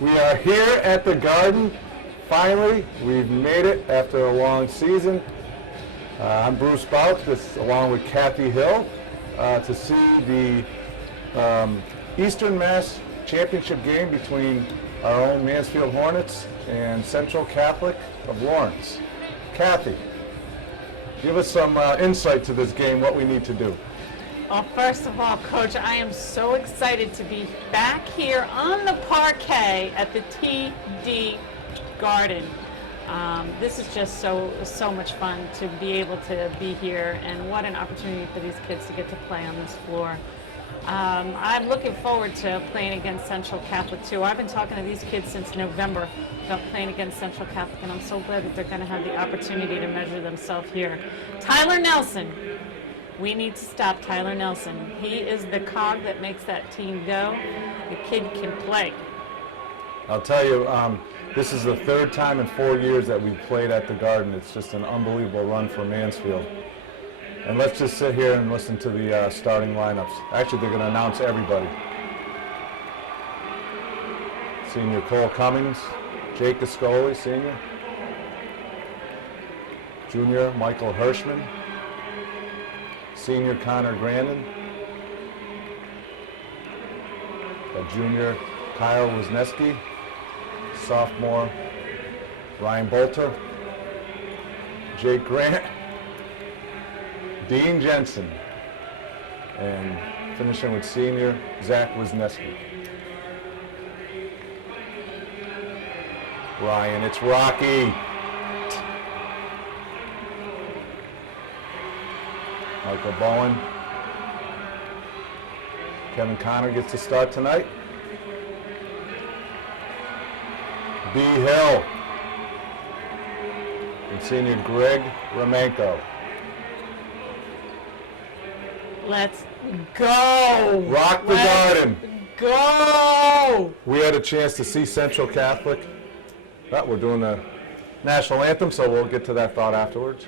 We are here at the Garden. Finally, we've made it after a long season. I'm Bruce Bouch, along with Kathy Hill, to see the Eastern Mass Championship game between our own Mansfield Hornets and Central Catholic of Lawrence. Kathy, give us some insight to this game, what we need to do. Well, first of all, Coach, I am so excited to be back here on the parquet at the TD Garden. This is just so much fun to be able to be here, and what an opportunity for these kids to get to play on this floor. I'm looking forward to playing against Central Catholic too. I've been talking to these kids since November about playing against Central Catholic, and I'm so glad that they're going to have the opportunity to measure themselves here. Tyler Nelson. We need to stop Tyler Nelson. He is the cog that makes that team go. The kid can play. I'll tell you, this is the third time in 4 years that we've played at the Garden. It's just an unbelievable run for Mansfield. And let's just sit here and listen to the starting lineups. Actually, they're going to announce everybody. Senior Cole Cummings, Jake Ascoli, senior. Junior Michael Hirschman. Senior Connor Grandin. Junior Kyle Wisniewski. Sophomore Ryan Bolter. Jake Grant. Dean Jensen. And finishing with senior Zach Wisniewski. Ryan, it's Rocky. Michael Bowen. Kevin Connor gets to start tonight. B. Hill. And senior Greg Romanko. Let's go. Rock the Garden. Go. We had a chance to see Central Catholic. But we're doing the national anthem, so we'll get to that thought afterwards.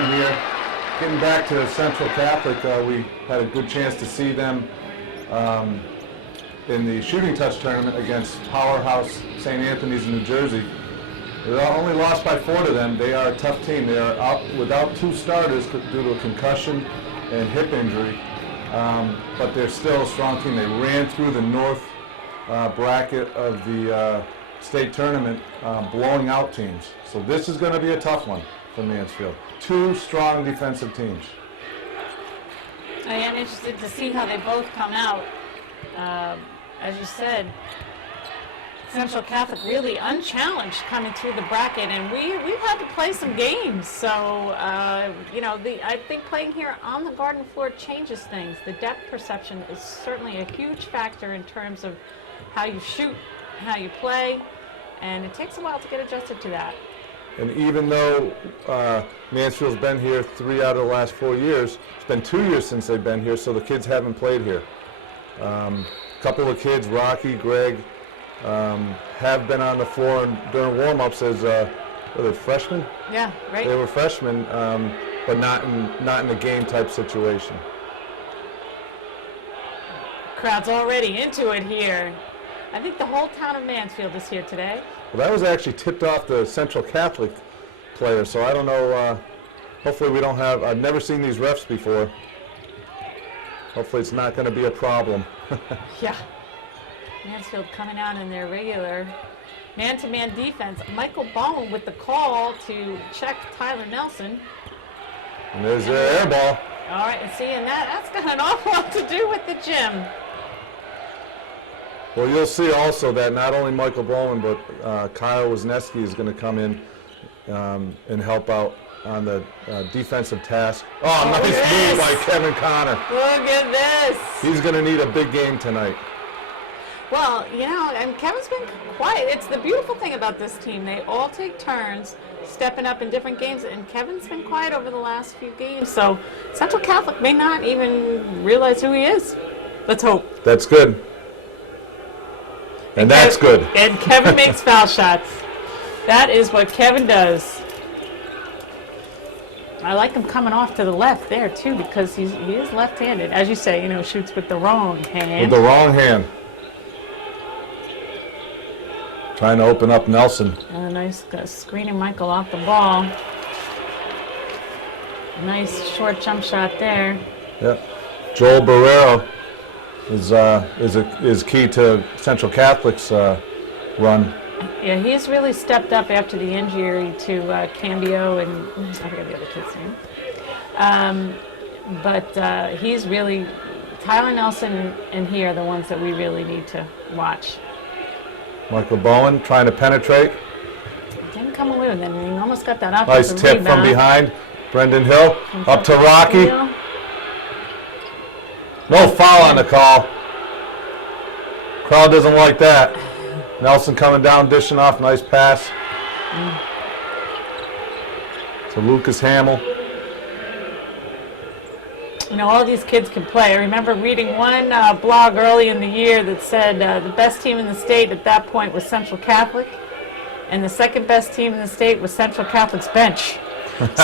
Here, getting back to Central Catholic, we had a good chance to see them in the shooting touch tournament against Powerhouse St. Anthony's in New Jersey. They only lost by 4 to them. They are a tough team. They are out without 2 starters due to a concussion and hip injury, but they're still a strong team. They ran through the north bracket of the state tournament, blowing out teams. So this is going to be a tough one for Mansfield. 2 strong defensive teams. I am interested to see how they both come out. As you said, Central Catholic really unchallenged coming through the bracket, and we've had to play some games. So, you know, I think playing here on the Garden floor changes things. The depth perception is certainly a huge factor in terms of how you shoot, how you play, and it takes a while to get adjusted to that. And even though Mansfield's been here 3 out of the last 4 years, it's been 2 years since they've been here, so the kids haven't played here. A couple of kids, Rocky, Greg, have been on the floor during warm-ups as were they freshmen? Yeah, right. They were freshmen, but not in a game-type situation. Crowd's already into it here. I think the whole town of Mansfield is here today. Well, that was actually tipped off the Central Catholic player, so I don't know. Hopefully we don't have, I've never seen these refs before. Hopefully it's not going to be a problem. Yeah. Mansfield coming out in their regular man-to-man defense. Michael Bowen with the call to check Tyler Nelson. And there's their air ball. All right, and see, and that's got an awful lot to do with the gym. Well, you'll see also that not only Michael Bowen, but Kyle Wisniewski is going to come in and help out on the defensive task. Oh, nice move by Kevin Connor. Look at this. He's going to need a big game tonight. Well, you know, and Kevin's been quiet. It's the beautiful thing about this team. They all take turns stepping up in different games, and Kevin's been quiet over the last few games. So Central Catholic may not even realize who he is. Let's hope. That's good. And that's good. And Kevin makes foul shots. That is what Kevin does. I like him coming off to the left there, too, because he is left-handed. As you say, you know, shoots with the wrong hand. With the wrong hand. Trying to open up Nelson. And a nice screening Michael off the ball. Nice short jump shot there. Yep. Joel Barrero is key to Central Catholic's run. Yeah, he's really stepped up after the injury to Cambio and I forget the other kid's name. But he's really, Tyler Nelson and he are the ones that we really need to watch. Michael Bowen trying to penetrate. Didn't come away with it. He almost got that offensive nice tip rebound. from behind. Brendan Hill up to Rocky. No foul on the call. Crowd doesn't like that. Nelson coming down, dishing off. Nice pass. To Lucas Hamill. You know, all these kids can play. I remember reading one blog early in the year that said the best team in the state at that point was Central Catholic, and the second best team in the state was Central Catholic's bench.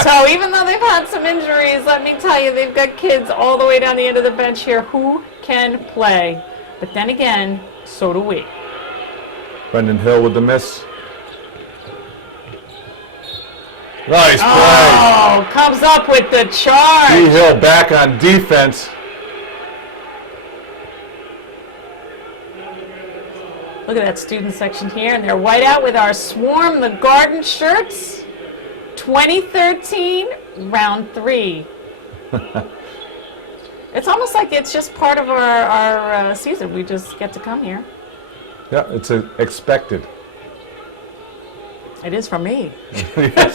So even though they've had some injuries, let me tell you, they've got kids all the way down the end of the bench here who can play. But then again, so do we. Brendan Hill with the miss. Nice play. Oh, comes up with the charge. D. Hill back on defense. Look at that student section here, and they're white out with our Swarm the Garden shirts. 2013, round 3. It's almost like it's just part of our season. We just get to come here. Yeah, it's expected. It is for me. Yes.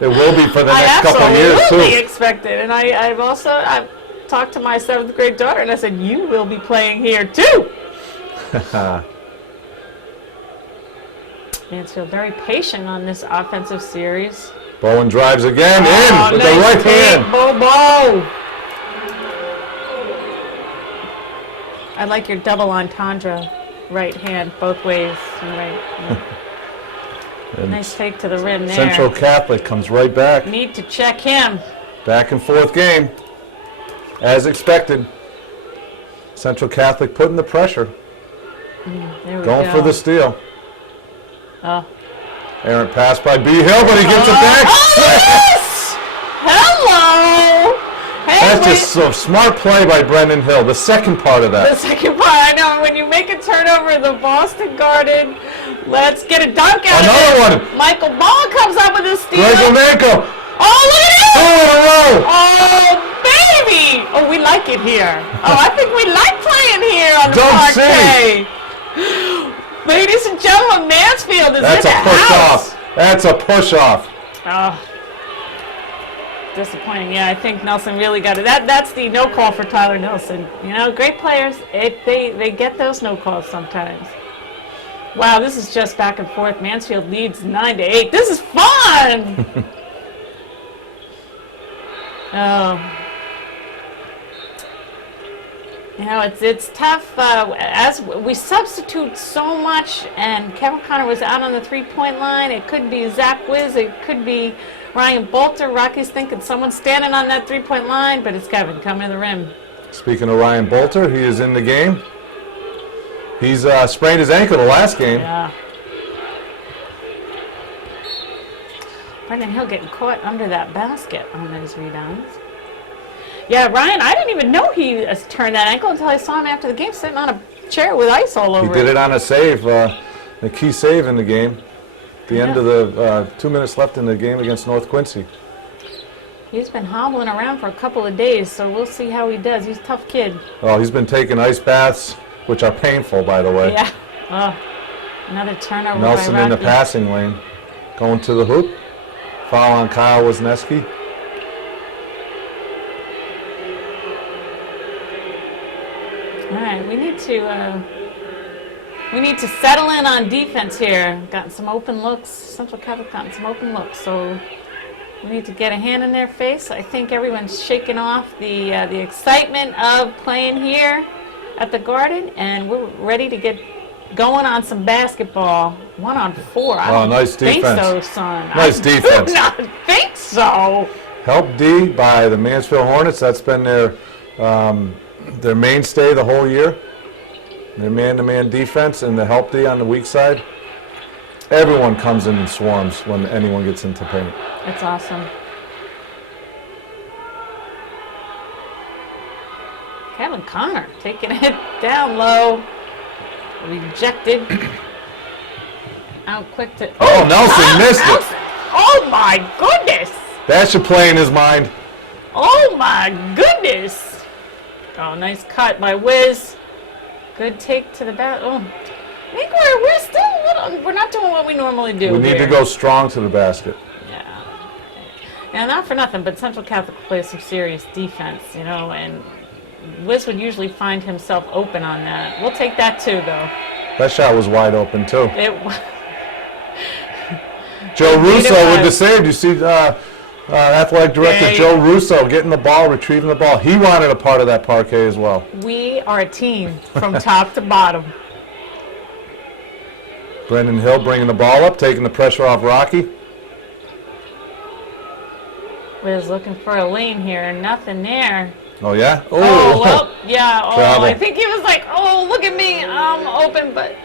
It will be for the next couple of years, too. Absolutely expected. And I've talked to my 7th grade daughter, and I said, you will be playing here, too. Mansfield very patient on this offensive series. Bowen drives again, in with the right hand. Bobo. I like your double entendre, right hand, both ways. Right. Yeah. Nice take to the rim there. Central Catholic comes right back. Need to check him. Back and forth game, as expected. Central Catholic putting the pressure. There we Going go. for the steal. Oh. Errant pass by B. Hill, but he gets it back. Oh, yes! Hello! Hey, That's just a smart play by Brendan Hill. The second part of that. The second part, I know. When you make a turnover in the Boston Garden, let's get a dunk out of it. Another one. Michael Ball comes up with a steal. Greg Lemanco. Oh, look at it! 2 in a row. Oh, baby! Oh, we like it here. Oh, I think we like playing here on the Don't parquet. Ladies and gentlemen, Mansfield is That's in a the push house. off. That's a push off. Oh, disappointing. Yeah, I think Nelson really got it. That's the no call for Tyler Nelson. You know, great players. They get those no calls sometimes. Wow, this is just back and forth. Mansfield leads 9-8. This is fun. Oh. You know, it's tough as we substitute so much, and Kevin Connor was out on the three-point line. It could be Zach Wiz, it could be Ryan Bolter. Rocky's thinking someone's standing on that three-point line, but it's Kevin coming to the rim. Speaking of Ryan Bolter, he is in the game. He's sprained his ankle the last game. Yeah. Brendan Hill getting caught under that basket on those rebounds. Yeah, Ryan, I didn't even know he turned that ankle until I saw him after the game sitting on a chair with ice all over He did it on a save, the key save in the game. The end of the 2 minutes left in the game against North Quincy. He's been hobbling around for a couple of days, so we'll see how he does. He's a tough kid. Oh, he's been taking ice baths, which are painful, by the way. Yeah. Oh, another turnover. Nelson by in the Rocky. passing lane. Going to the hoop. Foul on Kyle Wisniewski. All right, we need to settle in on defense here. Gotten some open looks. Central Catholic gotten some open looks, so we need to get a hand in their face. I think everyone's shaking off the excitement of playing here at the Garden, and we're ready to get going on some basketball. 1-on-4. I don't nice think defense. so, son. Nice defense. I do not think so. Help D by the Mansfield Hornets. That's been their mainstay the whole year. Their man-to-man defense and the help D on the weak side. Everyone comes in swarms when anyone gets into paint. That's awesome. Kevin Connor taking it down low. Rejected. Out quick to... Oh, Nelson missed it. Oh, my goodness. That should play in his mind. Oh, my goodness. Oh, nice cut by Wiz. Good take to the bat. Oh, I think we're still a little... We're not doing what we normally do. We need to go strong to the basket. Yeah. Yeah, not for nothing, but Central Catholic plays some serious defense, you know, and Wiz would usually find himself open on that. We'll take that too, though. That shot was wide open, too. It Joe Russo with the save. You see athletic director Joe Russo getting the ball, retrieving the ball. He wanted a part of that parquet as well. We are a team from top to bottom. Brendan Hill bringing the ball up, taking the pressure off Rocky. Wiz looking for a lane here. Nothing there. Oh, yeah? Oh, well, yeah. Oh, Travel. I think he was like, oh, look at me. I'm open, but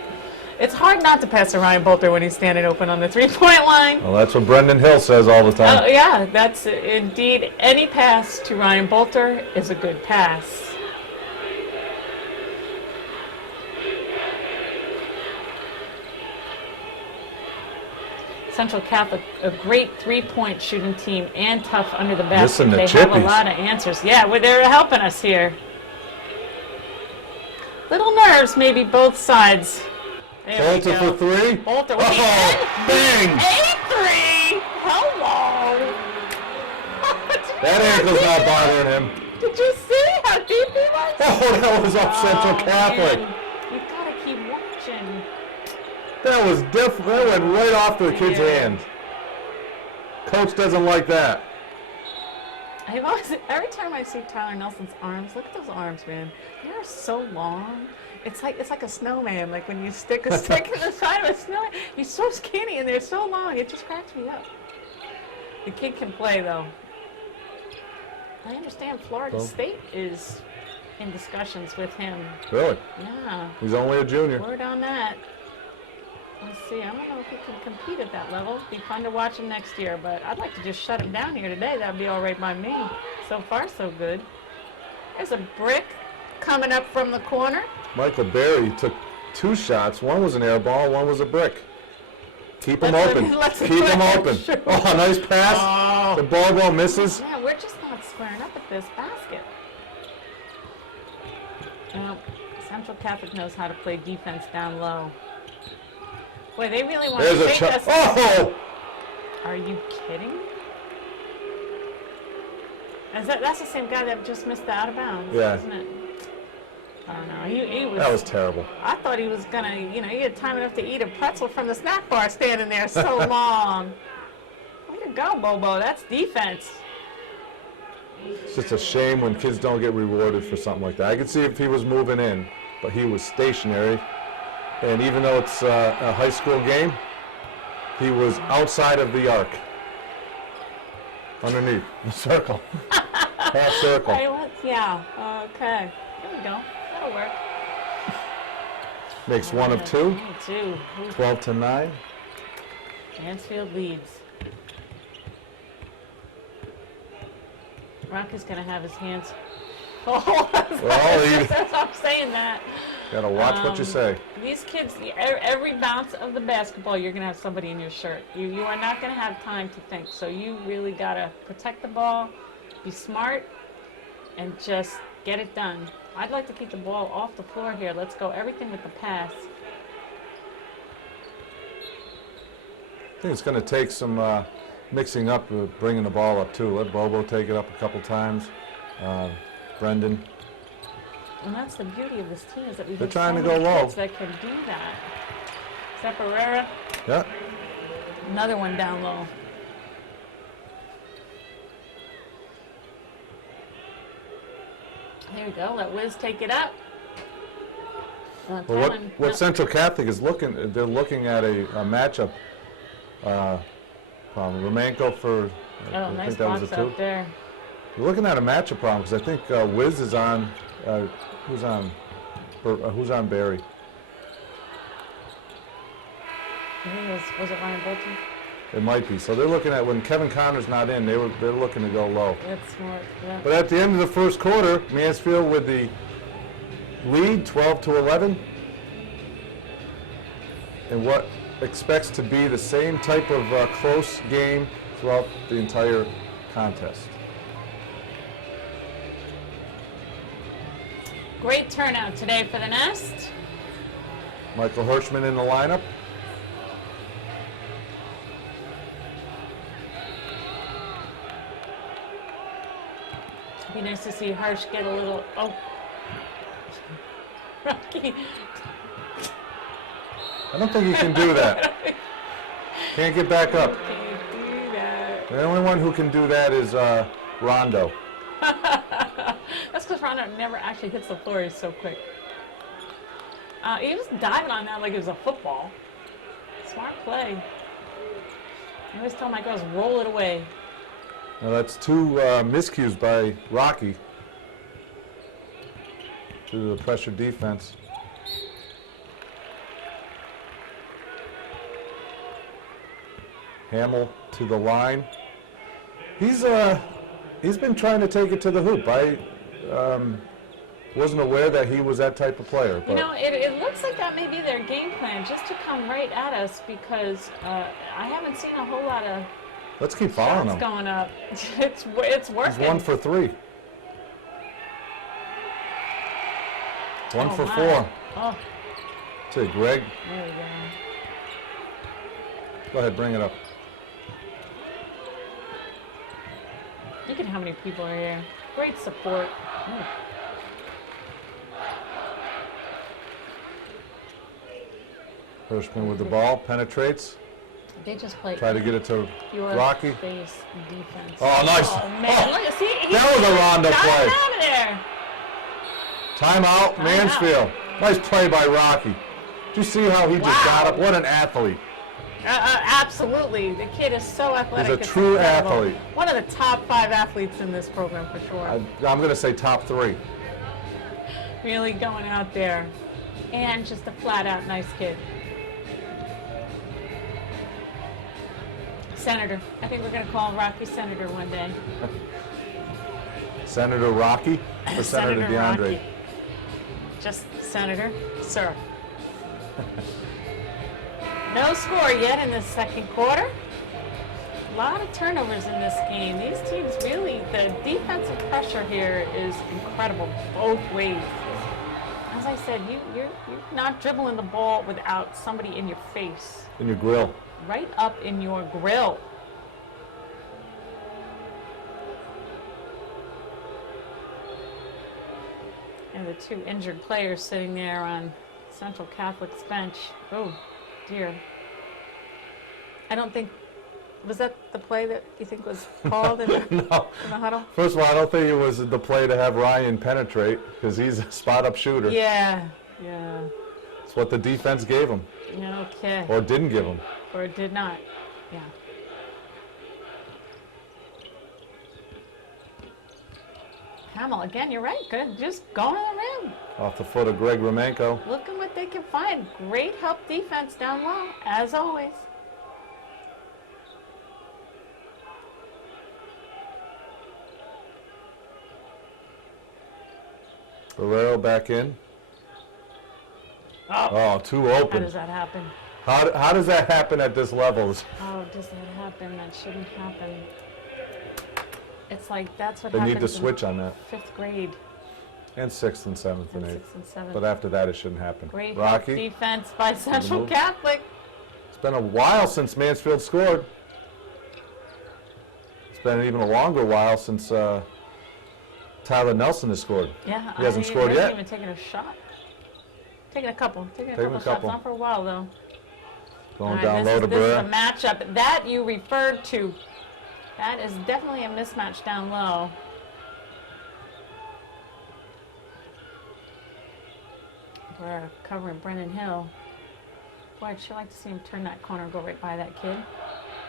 it's hard not to pass to Ryan Bolter when he's standing open on the three-point line. Well, that's what Brendan Hill says all the time. Oh, yeah, that's indeed. Any pass to Ryan Bolter is a good pass. Central Catholic, a great three-point shooting team and tough under the basket. Listen to they Chippies. have a lot of answers. Yeah, well, they're helping us here. Little nerves, maybe both sides. There we Bolter go. for three. Bolter with bang! A3. Hello. That ankle's not bothering him. Did you see how deep he was? Oh, that was up Central Catholic. Man. You've got to keep watching. That was different. That went right off the kid's hand. Coach doesn't like that. I've always, every time I see Tyler Nelson's arms, look at those arms, man. They are so long. It's like a snowman. Like when you stick a stick in the side of a snowman. He's so skinny and they're so long. It just cracks me up. The kid can play though. I understand Florida State is in discussions with him. Really? Yeah. He's only a junior. Word on that. Let's see. I don't know if he can compete at that level. It'd be fun to watch him next year, but I'd like to just shut him down here today. That'd be all right by me. So far, so good. There's a brick coming up from the corner. Michael Berry took two shots. One was an air ball, one was a brick. Keep him open. Keep him open. Oh, nice pass. Oh. The ball misses. Yeah, we're just not squaring up at this basket. Central Catholic knows how to play defense down low. Boy, they really want to take us. Oh! Are you kidding? That's the same guy that just missed the out of bounds, isn't it? I don't know. He was. That was terrible. I thought he was gonna, he had time enough to eat a pretzel from the snack bar standing there so long. Way to go, Bobo. That's defense. It's just a shame when kids don't get rewarded for something like that. I could see if he was moving in, but he was stationary. And even though it's a high school game, he was outside of the arc. Underneath the circle. Half circle. Yeah. Okay. There we go. That'll work. Makes one of two. 2. 12-9. Mansfield leads. Rocky's going to have his hands full. I'm saying that. Gotta watch what you say. These kids, every bounce of the basketball, you're going to have somebody in your shirt. You are not going to have time to think. So you really got to protect the ball, be smart, and just get it done. I'd like to keep the ball off the floor here. Let's go everything with the pass. I think it's going to take some mixing up, bringing the ball up too. Let Bobo take it up a couple times. Brendan. And that's the beauty of this team is that we They're have trying so to go many low. kids that can do that. Separera. Yeah. Another one down low. There we go. Let Wiz take it up. Well, what Central Catholic is they're looking at a matchup. Problem. Romanko for. Oh, I nice think that was box a 2. up there. We're looking at a matchup problem because I think Wiz is on. Who's on? Who's on Barry? I think was it Ryan Bolton? It might be. So they're looking at when Kevin Connor's not in. They're looking to go low. That's smart. Yeah. But at the end of the first quarter, Mansfield with the lead, 12-11, and what expects to be the same type of close game throughout the entire contest. Great turnout today for the Nest. Michael Hirschman in the lineup. It'd be nice to see Hirsch get a little. Oh, Rocky. I don't think he can do that. Can't get back up. Can't do that. The only one who can do that is Rondo. That's because Rondo never actually hits the floor. He's so quick. He was diving on that like it was a football. Smart play. I always tell my girls, roll it away. Now that's 2 miscues by Rocky to the pressure defense. Hamill to the line. He's been trying to take it to the hoop. I wasn't aware that he was that type of player. But You know, it looks like that may be their game plan, just to come right at us because I haven't seen a whole lot of let's keep following shots him. going up. It's working. He's 1 for 3. 1 for my. 4. Oh, To Greg. there we go. Go ahead, bring it up. Look at how many people are here. Great support. Ooh. Hirschman with the ball, penetrates. They just play Try to get it to pure Rocky. space defense. Oh, nice. Oh, man. Oh, Look, see, that was a Rondo got play. him out of there. Timeout, Mansfield. Nice play by Rocky. Did you see how he just Wow. got up? What an athlete. Absolutely. The kid is so athletic. He's a true incredible. athlete. One of the top 5 athletes in this program for sure. I'm going to say top 3. Really going out there. And just a flat out nice kid. Senator. I think we're going to call Rocky Senator one day. Senator Rocky or Senator DeAndre? Rocky. Just Senator, sir. No score yet in the second quarter. A lot of turnovers in this game. These teams really, the defensive pressure here is incredible both ways. As I said, you're not dribbling the ball without somebody in your face. In your grill. Right up in your grill. And the 2 injured players sitting there on Central Catholic's bench. Oh, dear. I don't think, was that the play that you think was called in the, No. in the huddle? First of all, I don't think it was the play to have Ryan penetrate because he's a spot-up shooter. Yeah. It's what the defense gave him Okay. or didn't give him. Or it did not. Yeah. Hamill, again, you're right. Good. Just going on the rim. Off the foot of Greg Romanko. Looking what they can find. Great help defense down low, as always. Guerrero back in. Oh, too how open. does that happen? How does that happen at this level? Oh, does that happen? That shouldn't happen. It's like that's what They happens need to switch on that. in 5th grade. And 6th and 7th and 8th. 6th and 7th. But after that, it shouldn't happen. Great Rocky, defense by Central Catholic. it's been a while since Mansfield scored. It's been even a longer while since Tyler Nelson has scored. Yeah, He hasn't scored he yet. hasn't even taken a shot. Taking a couple a shots. couple. Not for a while though. Going All right, down low to this is Burr. the matchup that you referred to. That is definitely a mismatch down low. We're covering Brennan Hill. Boy, I'd sure like to see him turn that corner and go right by that kid.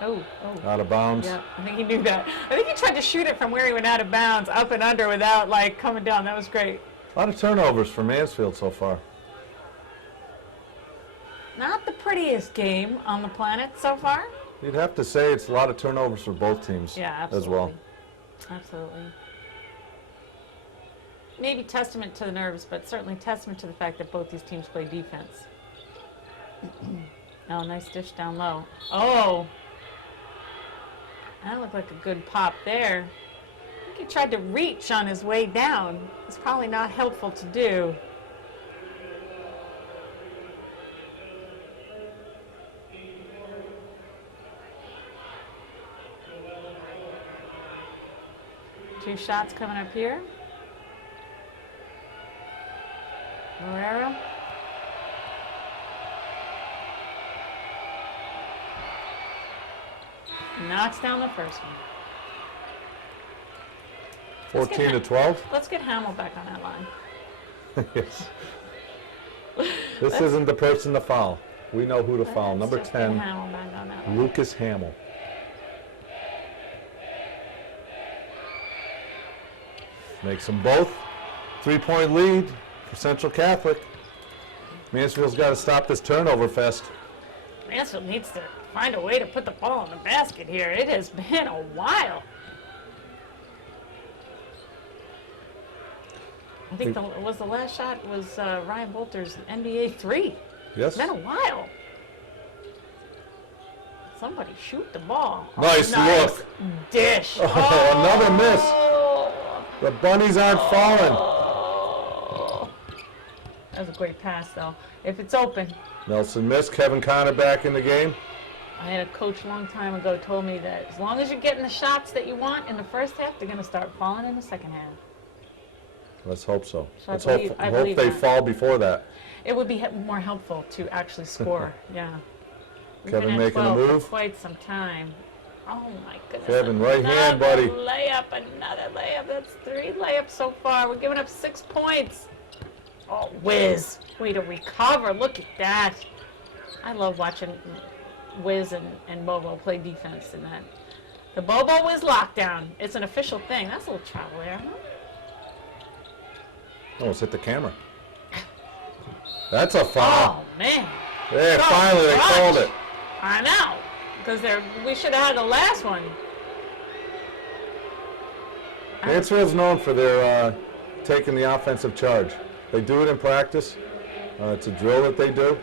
Oh. Out of bounds. Yeah, I think he knew that. I think he tried to shoot it from where he went out of bounds, up and under without like coming down. That was great. A lot of turnovers for Mansfield so far. Not the prettiest game on the planet so far. You'd have to say it's a lot of turnovers for both teams Yeah, absolutely. as well. Absolutely. Maybe testament to the nerves, but certainly testament to the fact that both these teams play defense. Oh, nice dish down low. Oh! That looked like a good pop there. I think he tried to reach on his way down. It's probably not helpful to do. Two shots coming up here. Guerrero. Knocks down the first one. 14 to 12. Let's get Hamill back on that line. Yes. This isn't the person to foul. We know who to foul. Number Let's just get 10, Hamill back on that line. Lucas Hamill. Makes them both. 3-point lead for Central Catholic. Mansfield's got to stop this turnover fest. Mansfield needs to find a way to put the ball in the basket here. It has been a while. I think the last shot was Ryan Bolter's NBA 3. Yes. It's been a while. Somebody shoot the ball. Nice look. Dish. Oh, another miss. Oh. The bunnies aren't falling. That was a great pass, though. If it's open. Nelson missed. Kevin Connor back in the game. I had a coach a long time ago told me that as long as you're getting the shots that you want in the first half, they're going to start falling in the second half. Let's hope so. So Let's I hope believe they that. fall before that. It would be more helpful to actually score. Yeah. We've Kevin been at making a 12 move. For quite some time. Oh my goodness. Kevin, right hand, buddy. Another layup. That's 3 layups so far. We're giving up 6 points. Oh, whiz. Way to recover. Look at that. I love watching Wiz and Bobo play defense in that. The Bobo Wiz lockdown. It's an official thing. That's a little travel there, huh? Almost hit the camera. That's a foul. Oh, man. Yeah, So finally they clutch. called it. I know. Because we should have had the last one. Mansfield's known for their taking the offensive charge. They do it in practice. It's a drill that they do.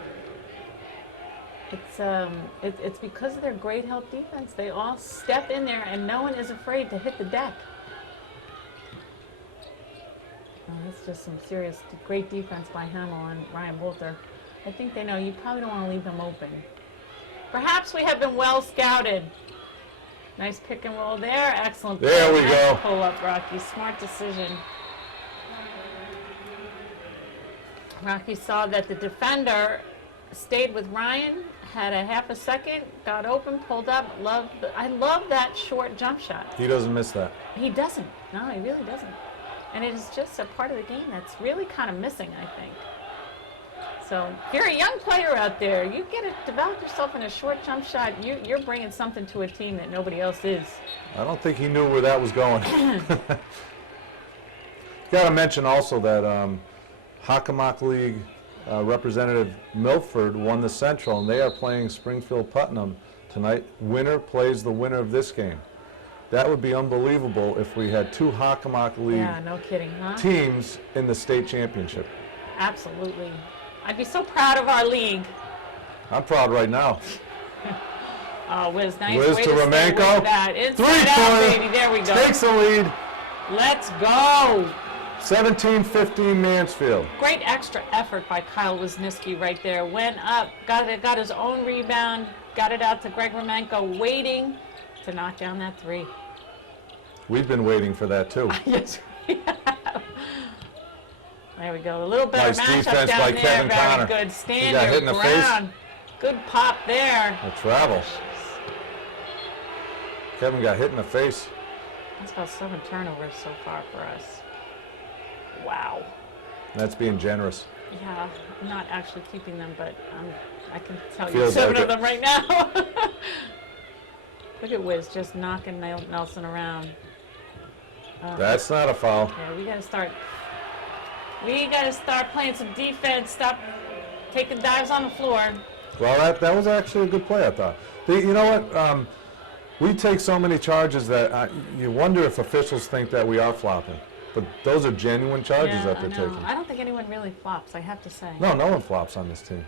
It's because of their great help defense. They all step in there, and no one is afraid to hit the deck. Oh, that's just some serious, great defense by Hamill and Ryan Bolter. I think they know you probably don't want to leave them open. Perhaps we have been well scouted. Nice pick and roll there. Excellent. There we Nice go. Pull up, Rocky. Smart decision. Rocky saw that the defender stayed with Ryan, had a half a second, got open, pulled up. I love that short jump shot. He doesn't miss that. He doesn't. No, he really doesn't. And it is just a part of the game that's really kind of missing, I think. So if you're a young player out there, you get to develop yourself in a short jump shot. You're bringing something to a team that nobody else is. I don't think he knew where that was going. Got to mention also that Hockomock League representative Milford won the Central, and they are playing Springfield Putnam tonight. Winner plays the winner of this game. That would be unbelievable if we had 2 Hockomock League Yeah, no kidding, huh? teams in the state championship. Absolutely. I'd be so proud of our league. I'm proud right now. Oh, Wiz, nice Wiz way to to stay Romanko. with that. Inside out, baby. There we go. Takes the lead. Let's go. 17-15 Mansfield. Great extra effort by Kyle Wisniewski right there. Went up, got his own rebound, got it out to Greg Romanko, waiting to knock down that 3. We've been waiting for that too. Yes, we have. There we go. A little better Nice matchup defense down by there. Kevin Very Connor. good. He Stand got hit your in the face. ground. Good pop there. The travel. Kevin got hit in the face. That's about 7 turnovers so far for us. Wow. That's being generous. Yeah, I'm not actually keeping them, but I can tell you Feels 7 like of it. them right now. Look at Wiz just knocking Nelson around. That's not a foul. Yeah, we gotta start playing some defense. Stop taking dives on the floor. Well, that was actually a good play, I thought. You know what? We take so many charges that you wonder if officials think that we are flopping. But those are genuine charges Yeah, that I they're know. taking. I don't think anyone really flops, I have to say. No one flops on this team.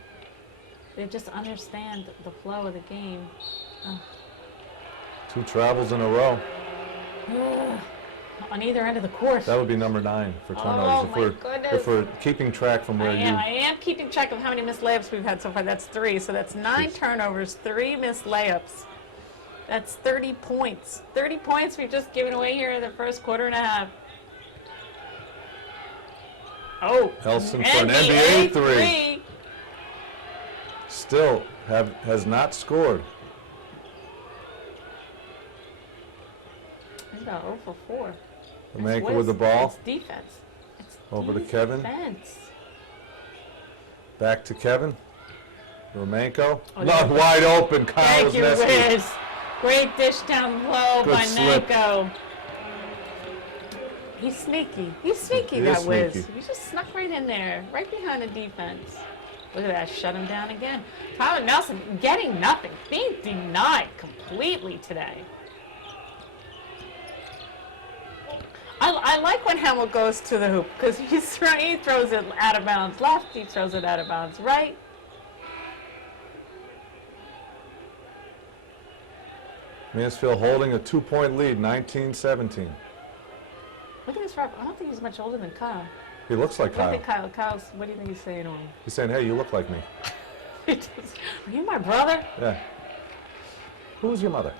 They just understand the flow of the game. 2 travels in a row. On either end of the court. That would be number 9 for turnovers. Oh, my goodness. If we're keeping track from where I am keeping track of how many missed layups we've had so far. That's 3. So that's 9 turnovers, 3 missed layups. That's 30 points. 30 points we've just given away here in the first quarter and a half. Oh, Elson for an NBA 3. Still has not scored. He's about 0 for 4. Romanko with the ball. It's defense. It's Over to defense. Kevin. Back to Kevin. Romanko. Oh, Not wide open. Kyle Thank you, Wisniewski. Wiz. Great dish down low Good by slip. Manko. He's sneaky. He's sneaky, He that is Wiz. sneaky. He just snuck right in there, right behind the defense. Look at that, shut him down again. Tyler Nelson getting nothing, being denied completely today. I like when Hamill goes to the hoop because he throws it out of bounds left, he throws it out of bounds right. Mansfield holding a 2-point lead, 19-17. Look at this rep. I don't think he's much older than Kyle. He looks like I Kyle. think Kyle's, what do you think he's saying to him? He's saying, hey, you look like me. Are you my brother? Yeah. Who's your mother?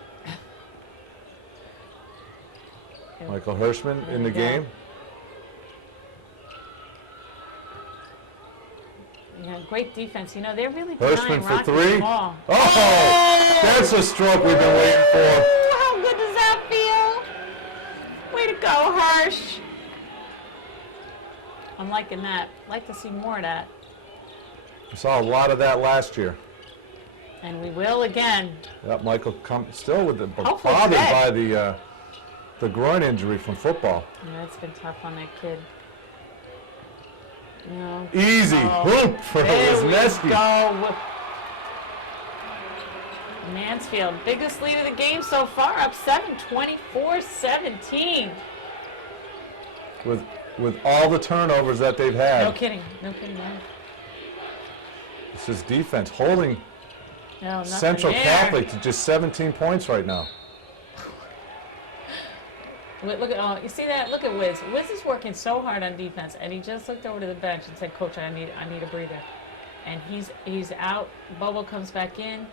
Michael Hirschman in the There you game. Yeah, great defense. You know, they're really Hirschman denying for Rocky 3. the ball. Oh! That's a stroke we've been waiting for. Ooh, how good does that feel? Way to go, Hirsch. I'm liking that. Like to see more of that. We saw a lot of that last year. And we will again. Yep, Michael still with the Hopefully bothered today. by the groin injury from football. Yeah, it's been tough on that kid. You know, Easy hoop for there we Wisniewski. go. Mansfield, biggest lead of the game so far, up 7, 24-17. With all the turnovers that they've had. No kidding, no kidding. No. This is defense holding No, nothing Central there. Catholic to just 17 points right now. Look at, oh, you see that? Look at Wiz. Wiz is working so hard on defense, and he just looked over to the bench and said, "Coach, I need a breather." And he's out. Bobo comes back in.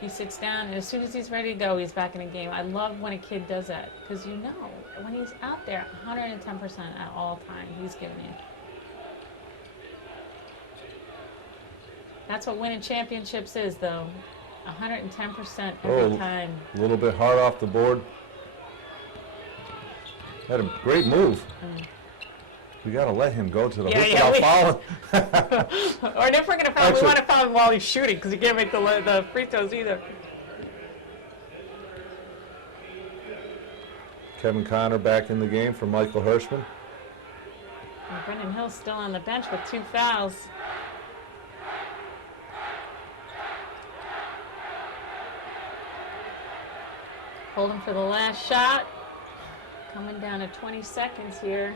He sits down, and as soon as he's ready to go, he's back in the game. I love when a kid does that because you know when he's out there, 110% at all time, he's giving you. That's what winning championships is, though. 110% every time. A little bit hard off the board. Had a great move. We got to let him go to the hoop without fouling. Or if we're going to foul, we want to foul him while he's shooting because he can't make the free throws either. Kevin Connor back in the game for Michael Hirschman. And Brendan Hill's still on the bench with 2 fouls. holding for the last shot. Coming down to 20 seconds here.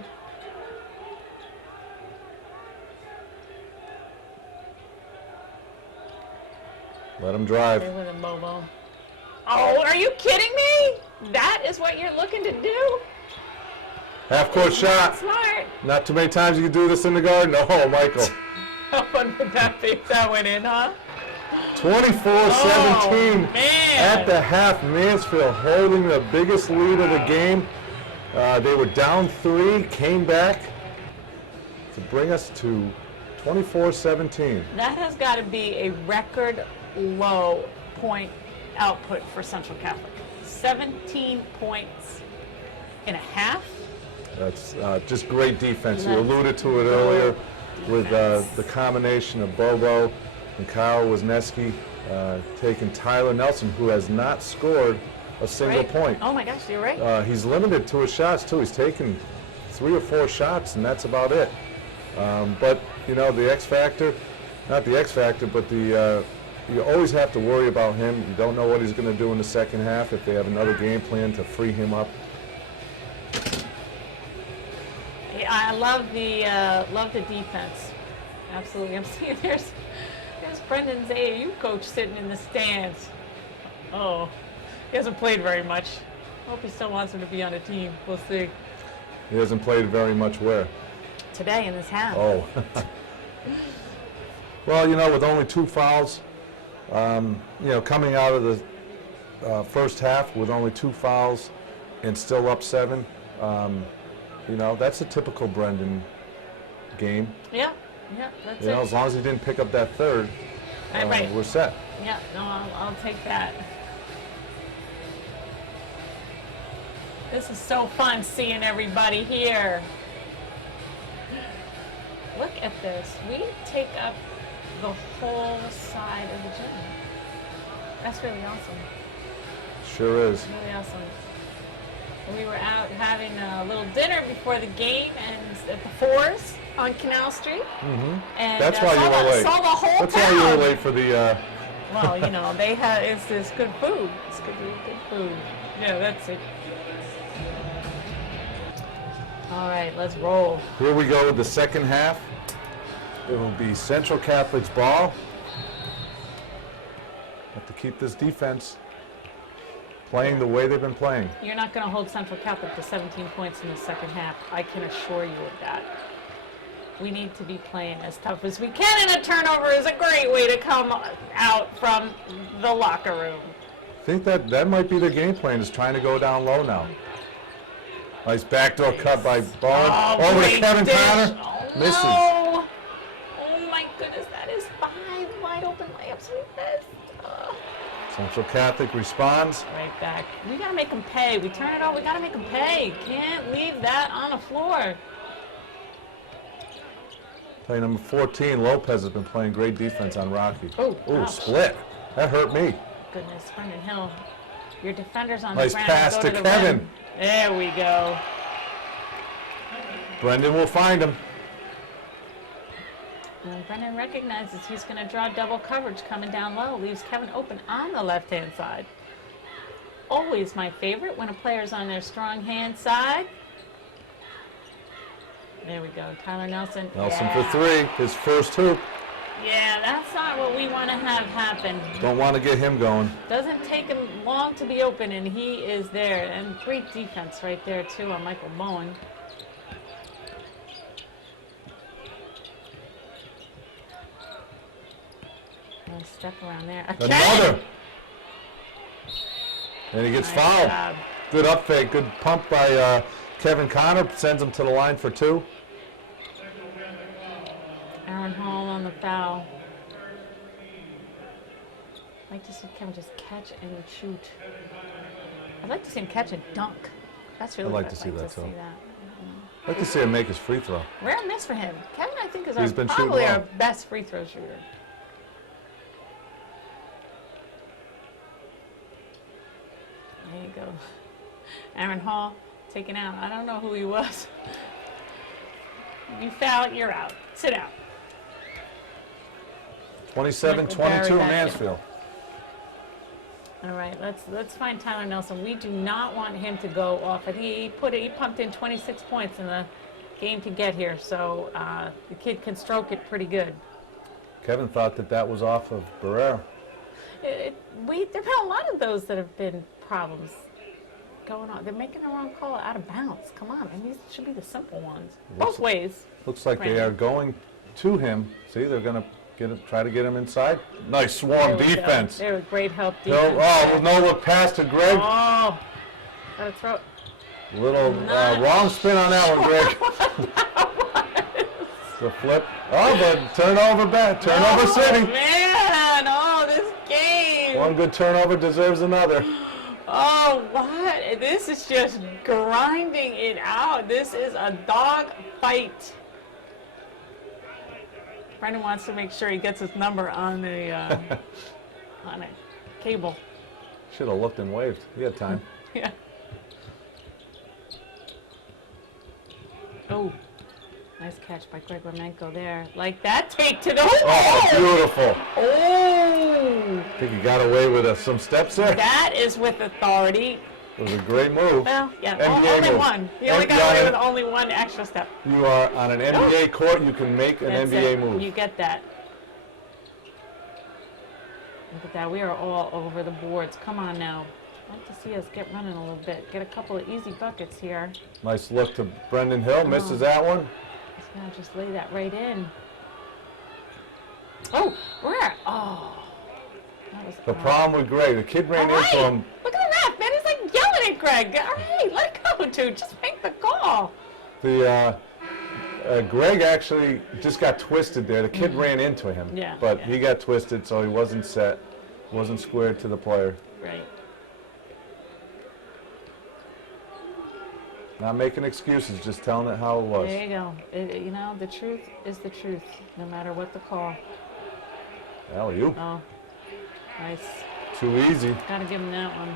Let him drive. Stay with him, Bobo. Oh, are you kidding me? That is what you're looking to do? Half-court shot. Smart. Not too many times you can do this in the Garden. Oh, Michael. How fun would that be if that went in, huh? 24-17 Oh, man. at the half. Mansfield holding the biggest lead of the game. They were down 3, came back to bring us to 24-17. That has got to be a record low point output for Central Catholic. 17 points in a half. That's just great defense. You Let's alluded to it go earlier with defense. the combination of Bobo and Kyle Wisniewski taking Tyler Nelson, who has not scored a single Right. point. Oh my gosh, you're right. He's limited to his shots too. He's taken 3 or 4 shots, and that's about it. But you know, the X factor, not the X factor, but the you always have to worry about him. You don't know what he's going to do in the second half if they have another game plan to free him up. Yeah, I love the defense. Absolutely. I'm seeing there's Brendan's AAU coach sitting in the stands. Oh, he hasn't played very much. Hope he still wants him to be on the team. We'll see. He hasn't played very much where? Today in this half. Oh. Well, you know, with only 2 fouls, you know, coming out of the first half with only 2 fouls and still up 7, you know, that's a typical Brendan game. Yeah, that's You know, it. as long as he didn't pick up that third, Right. we're set. Yeah, no, I'll take that. This is so fun seeing everybody here. Look at this. We take up the whole side of the gym. That's really awesome. Sure is. Really awesome. We were out having a little dinner before the game and at the Fours on Canal Street. Mm-hmm. And That's why you saw were the- late. Saw the whole That's town. why you were late for the. Well, you know, they have it's good food. It's good food. Yeah, that's it. All right, let's roll. Here we go with the second half. It will be Central Catholic's ball. Have to keep this defense playing the way they've been playing. You're not going to hold Central Catholic to 17 points in the second half. I can assure you of that. We need to be playing as tough as we can, and a turnover is a great way to come out from the locker room. I think that might be their game plan, is trying to go down low now. Nice backdoor cut by Bowen. Over to great Kevin dish. Connor. Oh, Misses. no. Oh my goodness, that is 5 wide open layups we missed. Central Catholic responds. Right back. We got to make them pay. We turn it over. We got to make them pay. Can't leave that on the floor. Play number 14, Lopez has been playing great defense on Rocky. Oh, Ooh, ouch. split. That hurt me. Goodness, Brendan Hill. Your defender's on Nice the ground. pass Go to the Kevin. rim. There we go. Brendan will find him. And Brendan recognizes he's going to draw double coverage coming down low. Leaves Kevin open on the left-hand side. Always my favorite when a player's on their strong hand side. There we go. Tyler Nelson. Nelson Yeah. for 3, his first hoop. Yeah, that's not what we want to have happen. Don't want to get him going. Doesn't take him long to be open, and he is there. And great defense right there, too, on Michael Bowen. Nice step around there. Another. And he gets Nice fouled. job. Good up fake, good pump by Kevin Connor, sends him to the line for 2. Aaron Hall on the foul. I'd like to see Kevin just catch and shoot. I'd like to see him catch and dunk. That's really I'd like what to see that, too. that. I'd like to see him make his free throw. Rare miss for him. Kevin, I think, is He's been shooting probably our well. best free throw shooter. There you go. Aaron Hall taken out. I don't know who he was. You foul, you're out. Sit down. 27-22 Barry back in. Mansfield. All right, let's find Tyler Nelson. We do not want him to go off. I think he pumped in 26 points in the game to get here, so the kid can stroke it pretty good. Kevin thought that was off of Barrera. There've been a lot of those that have been problems going on. They're making the wrong call out of bounds. Come on, and these should be the simple ones. Both ways. Looks like they are going to him. See, they're going to try to get him inside. Nice swarm defense. There was great help defense. No look pass to Greg. Oh, gotta throw. Little wrong spin on that one, Greg. The flip. Oh, but turnover city. Man, this game. One good turnover deserves another. Oh, what? This is just grinding it out. This is a dog fight. Brendan wants to make sure he gets his number on the on a cable. Should have looked and waved. He had time. Yeah. Oh, nice catch by Greg Romenko there. Like that take to the Oh, beautiful. Oh. I think he got away with some steps there. That is with authority. It was a great move. Well, yeah, NBA only move. one. He only got away with only one extra step. You are on an NBA court. You can make an That's NBA it. move. You get that. Look at that. We are all over the boards. Come on now. I'd like to see us get running a little bit. Get a couple of easy buckets here. Nice look to Brendan Hill. Misses that one. He's going to just lay that right in. Oh, where? Oh. That was The problem with Greg, the kid ran into him. Look at the ref, man. He's like yelling at Greg. All right, let it go, dude. Just make the call. The Greg actually just got twisted there. The kid ran into him. Yeah. But he got twisted, so he wasn't set. Wasn't squared to the player. Right. Not making excuses, just telling it how it was. There you go. You know, the truth is the truth, no matter what the call. Alley-oop. Oh, nice. Too easy. Gotta give him that one.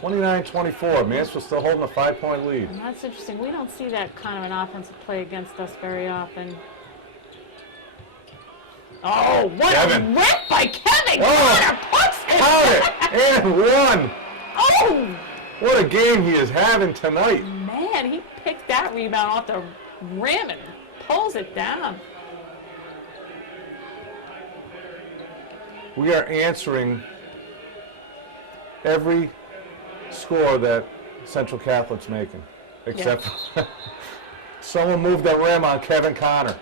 29-24. Mansfield still holding a 5-point lead. And that's interesting. We don't see that kind of an offensive play against us very often. Oh, what Kevin. a rip by Kevin! Oh, count it! And one! Oh! What a game he is having tonight. Man, he picked that rebound off the rim and pulls it down. We are answering every score that Central Catholic's making, except someone moved the rim on Kevin Connor.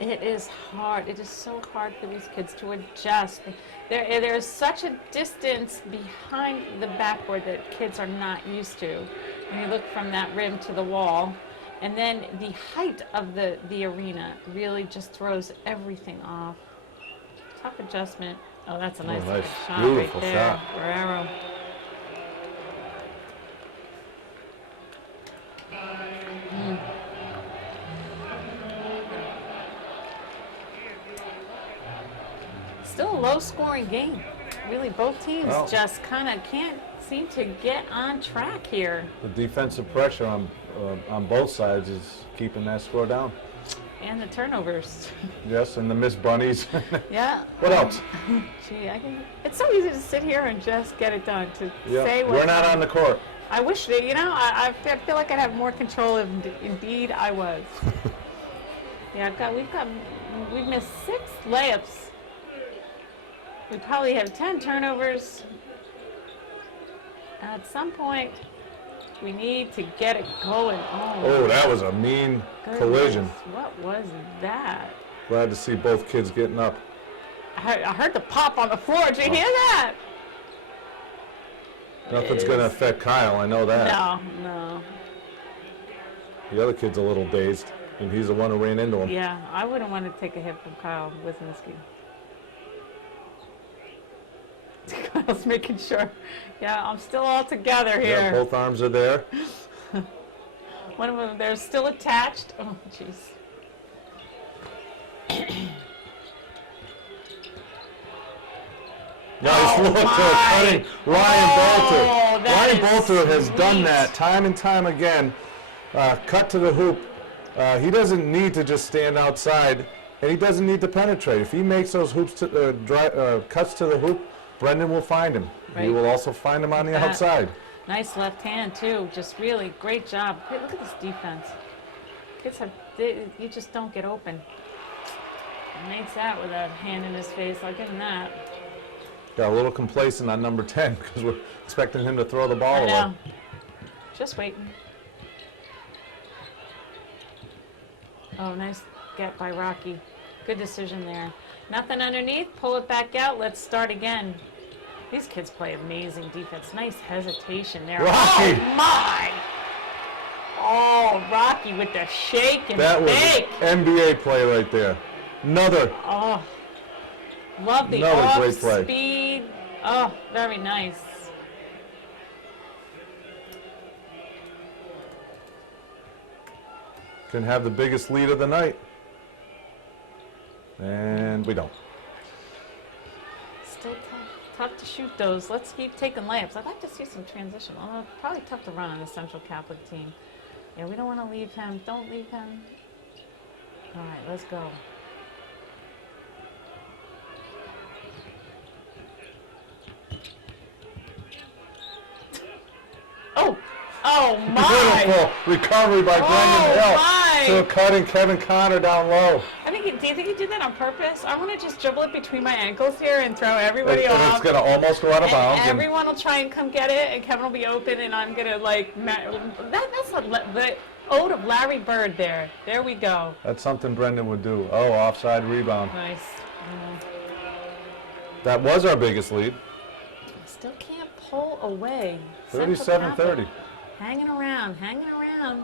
It is hard. It is so hard for these kids to adjust. There's such a distance behind the backboard that kids are not used to. When you look from that rim to the wall, and then the height of the arena really just throws everything off. Tough adjustment. Oh, that's a nice shot Beautiful right there. shot. Guerrero. Still a low-scoring game. Really, both teams just kind of can't seem to get on track here. The defensive pressure on both sides is keeping that score down. And the turnovers. Yes, and the missed bunnies. Yeah. What else? Gee, it's so easy to sit here and just get it done. To say what We're not on the court. I wish that, I feel like I'd have more control if indeed I was. Yeah, we've missed 6 layups. We probably have 10 turnovers. At some point, we need to get it going. Oh, that was a mean collision. What was that? Glad to see both kids getting up. I heard the pop on the floor. Did you hear that? Nothing's going to affect Kyle, I know that. No. The other kid's a little dazed, and he's the one who ran into him. Yeah, I wouldn't want to take a hit from Kyle Wisniewski. Kyle's making sure. Yeah, I'm still all together here. Yeah, both arms are there. One of them, they're still attached. Oh, jeez. Nice look cutting Ryan Bolter. Ryan Bolter has done sweet. that time and time again. Cut to the hoop. He doesn't need to just stand outside and he doesn't need to penetrate. If he makes those hoops cuts to the hoop, Brendan will find him. Right. He will also find him on the That. outside. Nice left hand too. Just really great job. Hey, look at this defense. Kids you just don't get open. He makes that with a hand in his face. I'll give him that. Got a little complacent on number 10 because we're expecting him to throw the ball I away. know. Just waiting. Oh, nice get by Rocky. Good decision there. Nothing underneath. Pull it back out. Let's start again. These kids play amazing defense. Nice hesitation there. Rocky! Oh, my! Oh, Rocky with the shake and That was bake. NBA play right there. Another. Oh, love the Another off great play. speed. Oh, very nice. Can have the biggest lead of the night. And we don't. Still tough to shoot those. Let's keep taking layups. I'd like to see some transition. Although probably tough to run on the Central Catholic team. Yeah, we don't want to leave him. Don't leave him. All right, let's go. Oh, oh my! Beautiful recovery by Brendan Hill my! to a cutting Kevin Connor down low. Do you think he did that on purpose? I want to just dribble it between my ankles here and throw everybody And off. it's going to almost go out of bounds. And and everyone will try and come get it, and Kevin will be open, and I'm gonna that's the ode of Larry Bird there. There we go. That's something Brendan would do. Oh, offside rebound. Nice. That was our biggest lead. Still can't pull away. Central 37-30. Catholic. Hanging around, hanging around.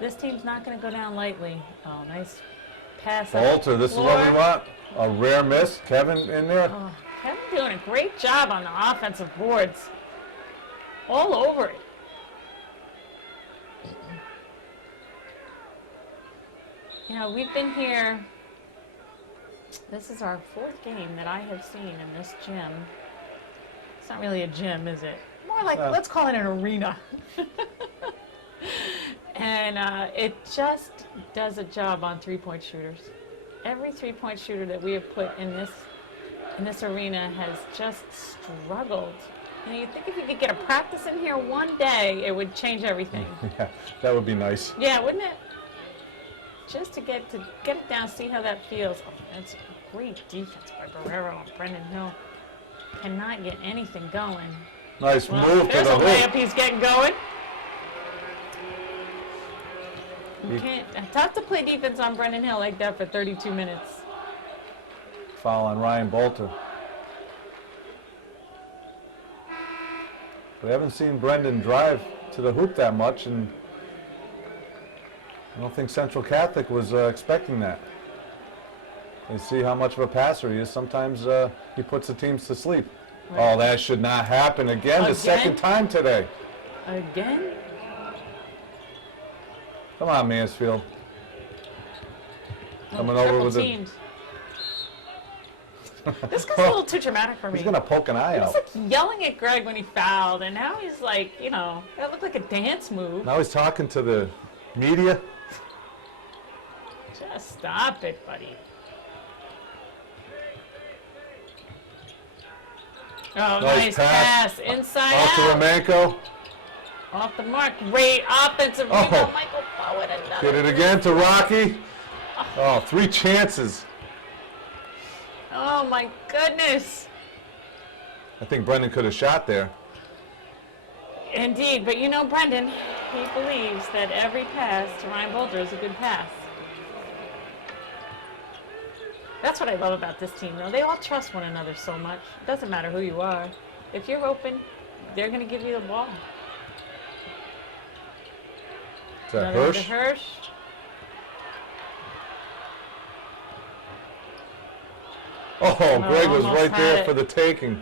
This team's not going to go down lightly. Oh, nice pass. up Bolter, the this is floor. what we want. A rare miss. Kevin in there. Oh, Kevin doing a great job on the offensive boards. All over it. You know, we've been here. This is our 4th game that I have seen in this gym. It's not really a gym, is it? More like, let's call it an arena. And it just does a job on three-point shooters. Every three-point shooter that we have put in this arena has just struggled. And you think if you could get a practice in here one day, it would change everything. Yeah, that would be nice. Yeah, wouldn't it? Just to get it down, see how that feels. Oh, that's great defense by Barrero and Brendan Hill. Cannot get anything going. Nice Well, move to there's the a layup hoop. he's getting going. You can't. Tough to play defense on Brendan Hill like that for 32 minutes. Foul on Ryan Bolter. We haven't seen Brendan drive to the hoop that much, and I don't think Central Catholic was expecting that. You see how much of a passer he is. Sometimes he puts the teams to sleep. Right. Oh, that should not happen again. The second time today. Again? Come on, Mansfield. Coming over Triple with teamed. This guy's a little too dramatic for me. He's going to poke an eye He was out. like yelling at Greg when he fouled, and now he's like, you know, that looked like a dance move. Now he's talking to the media. Just stop it, buddy. Oh, nice pass. Inside Off to out. Romanko. Off the mark. Great offensive Oh. rebound. Michael Bowen, another. Get it again to Rocky. Oh, 3 chances. Oh, my goodness. I think Brendan could have shot there. Indeed, but you know Brendan, he believes that every pass to Ryan Bolter is a good pass. That's what I love about this team, though. They all trust one another so much. It doesn't matter who you are. If you're open, they're going to give you the ball. Is that Another to Hirsch? Hirsch. Oh, Greg was almost right had there it. for the taking.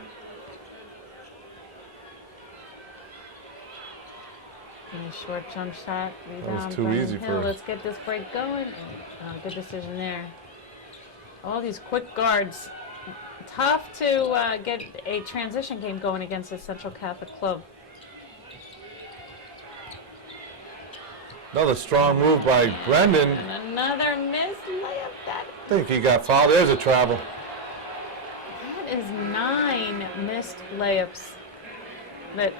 Nice short jump shot. Rebound. too Brendan easy Hill. for- Let's get this break going. Good decision there. All these quick guards. Tough to get a transition game going against this Central Catholic club. Another strong move by Brendan. And another missed layup. I think he got fouled. There's a travel. That is 9 missed layups that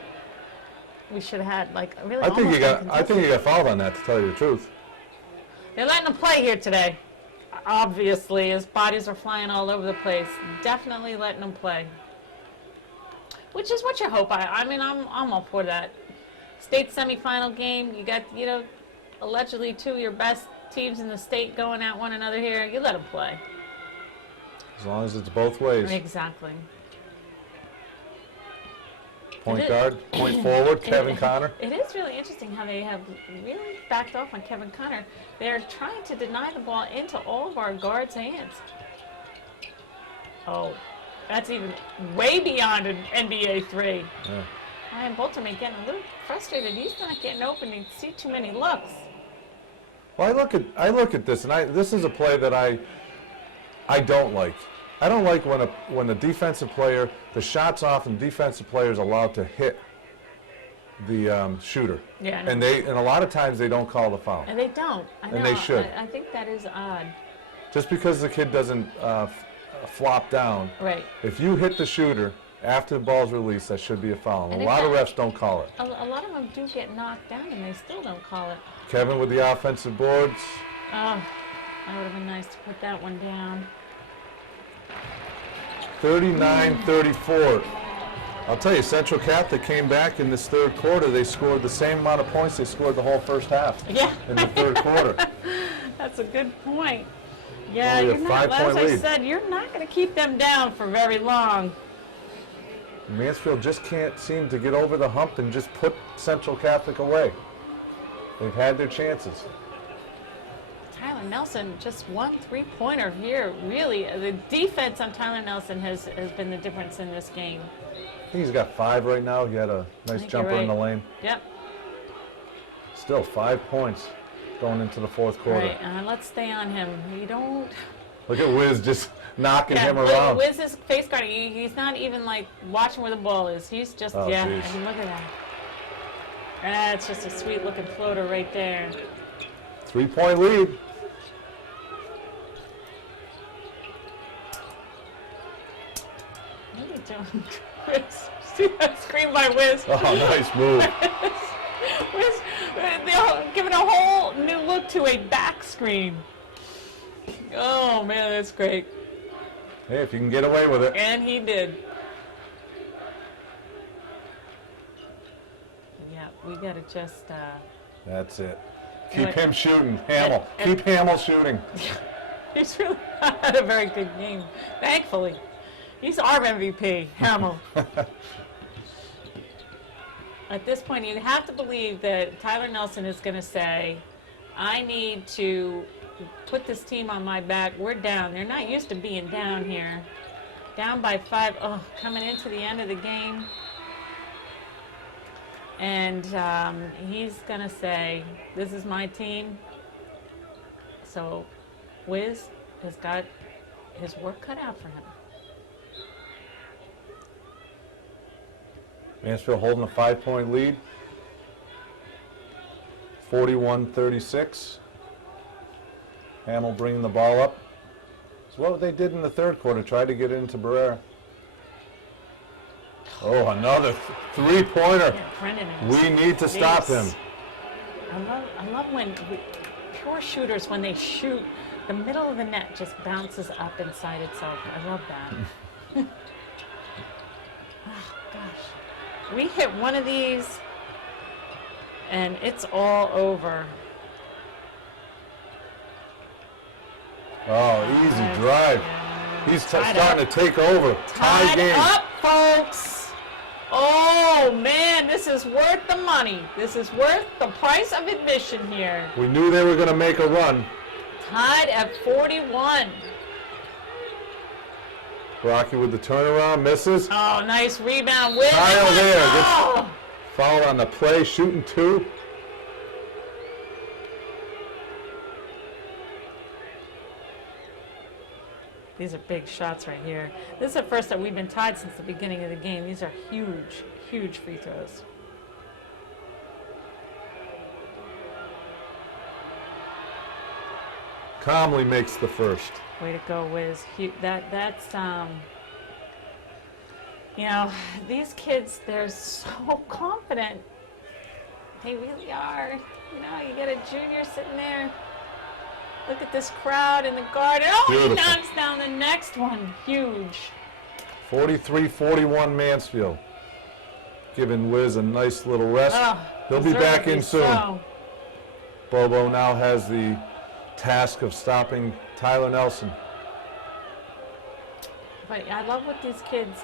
we should have had. Like really, I think he got fouled on that, to tell you the truth. They're letting him play here today. Obviously, his bodies are flying all over the place. Definitely letting him play. Which is what you hope. I mean, I'm all for that. State semifinal game. You got, allegedly 2 of your best teams in the state going at one another here. You let them play. As long as it's both ways. Exactly. Point guard, point forward, Kevin Connor. It is really interesting how they have really backed off on Kevin Connor. They're trying to deny the ball into all of our guards' hands. Oh, that's even way beyond an NBA 3. Yeah. Ryan Bolterman getting a little frustrated. He's not getting open. You see too many looks. Well, I look at this, and this is a play that I don't like. I don't like when the defensive player, the shot's off, and the defensive player is allowed to hit the shooter. Yeah. And a lot of times they don't call the foul. And they don't. I know. And they should. I think that is odd. Just because the kid doesn't flop down. Right. If you hit the shooter after the ball's released, that should be a foul. And a lot of refs don't call it. A lot of them do get knocked down, and they still don't call it. Kevin with the offensive boards. Oh, that would have been nice to put that one down. 39-34. I'll tell you, Central Catholic came back in this third quarter. They scored the same amount of points they scored the whole first half. Yeah. In the third quarter. That's a good point. Yeah, Only a you're not, as 5-point I lead. said, you're not going to keep them down for very long. Mansfield just can't seem to get over the hump and just put Central Catholic away. They've had their chances. Tyler Nelson, just 1 3-pointer here. Really, the defense on Tyler Nelson has been the difference in this game. I think he's got 5 right now. He had a nice jumper in the lane. Yep. Still 5 points going into the fourth quarter. Right, let's stay on him. You don't... Look at Wiz just knocking him around. Wiz is face guarding. He's not even like watching where the ball is. He's just, geez. and look at that. That's just a sweet looking floater right there. 3-point lead. What are you doing, Wiz? See that screen by Wiz? Oh, nice move. Wiz, they're giving a whole new look to a back screen. Oh, man, that's great. Hey, if you can get away with it. And he did. Yeah, we got to just... That's it. Keep him shooting, Hamill. Keep Hamill shooting. He's really had a very good game, thankfully. He's our MVP, Hamill. At this point, you have to believe that Tyler Nelson is going to say, I need to put this team on my back. We're down. They're not used to being down here. Down by 5. Oh, coming into the end of the game. And he's going to say, this is my team. So Wiz has got his work cut out for him. Mansfield holding a 5-point lead. 41-36. Hamill bringing the ball up. It's what they did in the third quarter, tried to get into Barrera. Oh, another 3-pointer. Yeah, we need to stop him. I love when pure shooters, when they shoot, the middle of the net just bounces up inside itself. I love that. Oh, gosh. We hit one of these, and it's all over. Oh, easy drive. He's starting to take over. Tie game. Up, folks. Oh, man, this is worth the money. This is worth the price of admission here. We knew they were going to make a run. Tied at 41. Rocky with the turnaround, misses. Oh, nice rebound. With Kyle there. Oh. Foul on the play, shooting 2. These are big shots right here. This is the first that we've been tied since the beginning of the game. These are huge, huge free throws. calmly makes the first. Way to go, Wiz. That's you know, these kids, they're so confident. They really are. You know, you get a junior sitting there. Look at this crowd in the garden. Oh, Beautiful. He knocks down the next one. Huge. 43-41 Mansfield. Giving Wiz a nice little rest. Oh, He'll be back in soon. so. Bobo now has the task of stopping Tyler Nelson. But I love what these kids,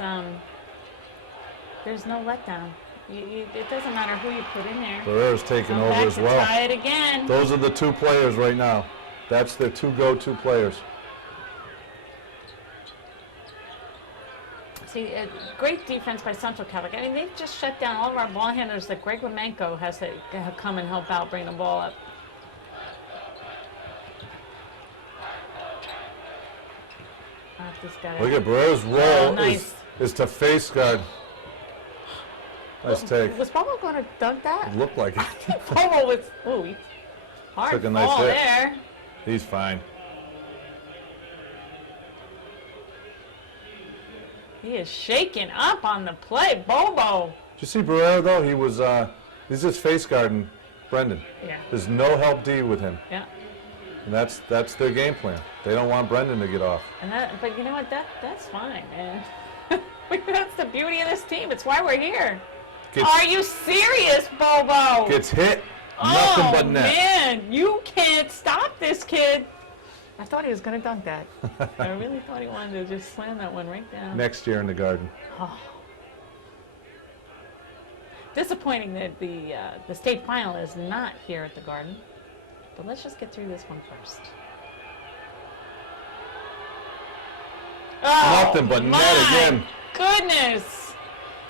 there's no letdown. It doesn't matter who you put in there. Barrera's taking over as well. Try it again. Those are the two players right now. That's their two go-to players. See, great defense by Central Catholic. I mean, they've just shut down all of our ball handlers that Greg Womenko has to come and help out, bring the ball up. Look at Barrera's role nice. is to face guard. Nice take. Was Bobo going to dunk that? It looked like it. Bobo was, ooh, hard Took a nice ball hit. there. He's fine. He is shaking up on the play, Bobo. Did you see Barrera though? He was he's just face guarding Brendan. Yeah. There's no help D with him. Yeah. And that's their game plan. They don't want Brendan to get off. And but you know what? That's fine, man. That's the beauty of this team. It's why we're here. Are you serious, Bobo? Gets hit, nothing but net. Man, you can't stop this kid. I thought he was going to dunk that. I really thought he wanted to just slam that one right down. Next year in the Garden. Oh. Disappointing that the state final is not here at the Garden. But let's just get through this one first. Oh, Nothing but my net again. Goodness.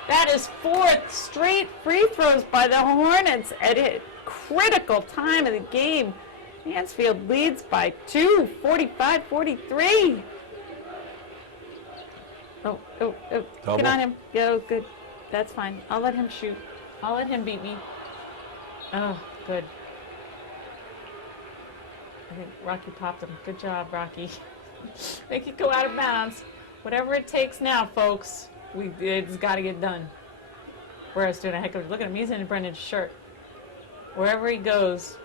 That is 4th straight free throws by the Hornets at a critical time of the game. Mansfield leads by 2, 45-43. Oh, Double. get on him. Go, good. That's fine. I'll let him shoot. I'll let him beat me. Oh, good. I think Rocky popped him. Good job, Rocky. Make it go out of bounds. Whatever it takes now, folks. It's got to get done. Whereas doing a heck of, look at him. He's in Brendan's shirt. Wherever he goes.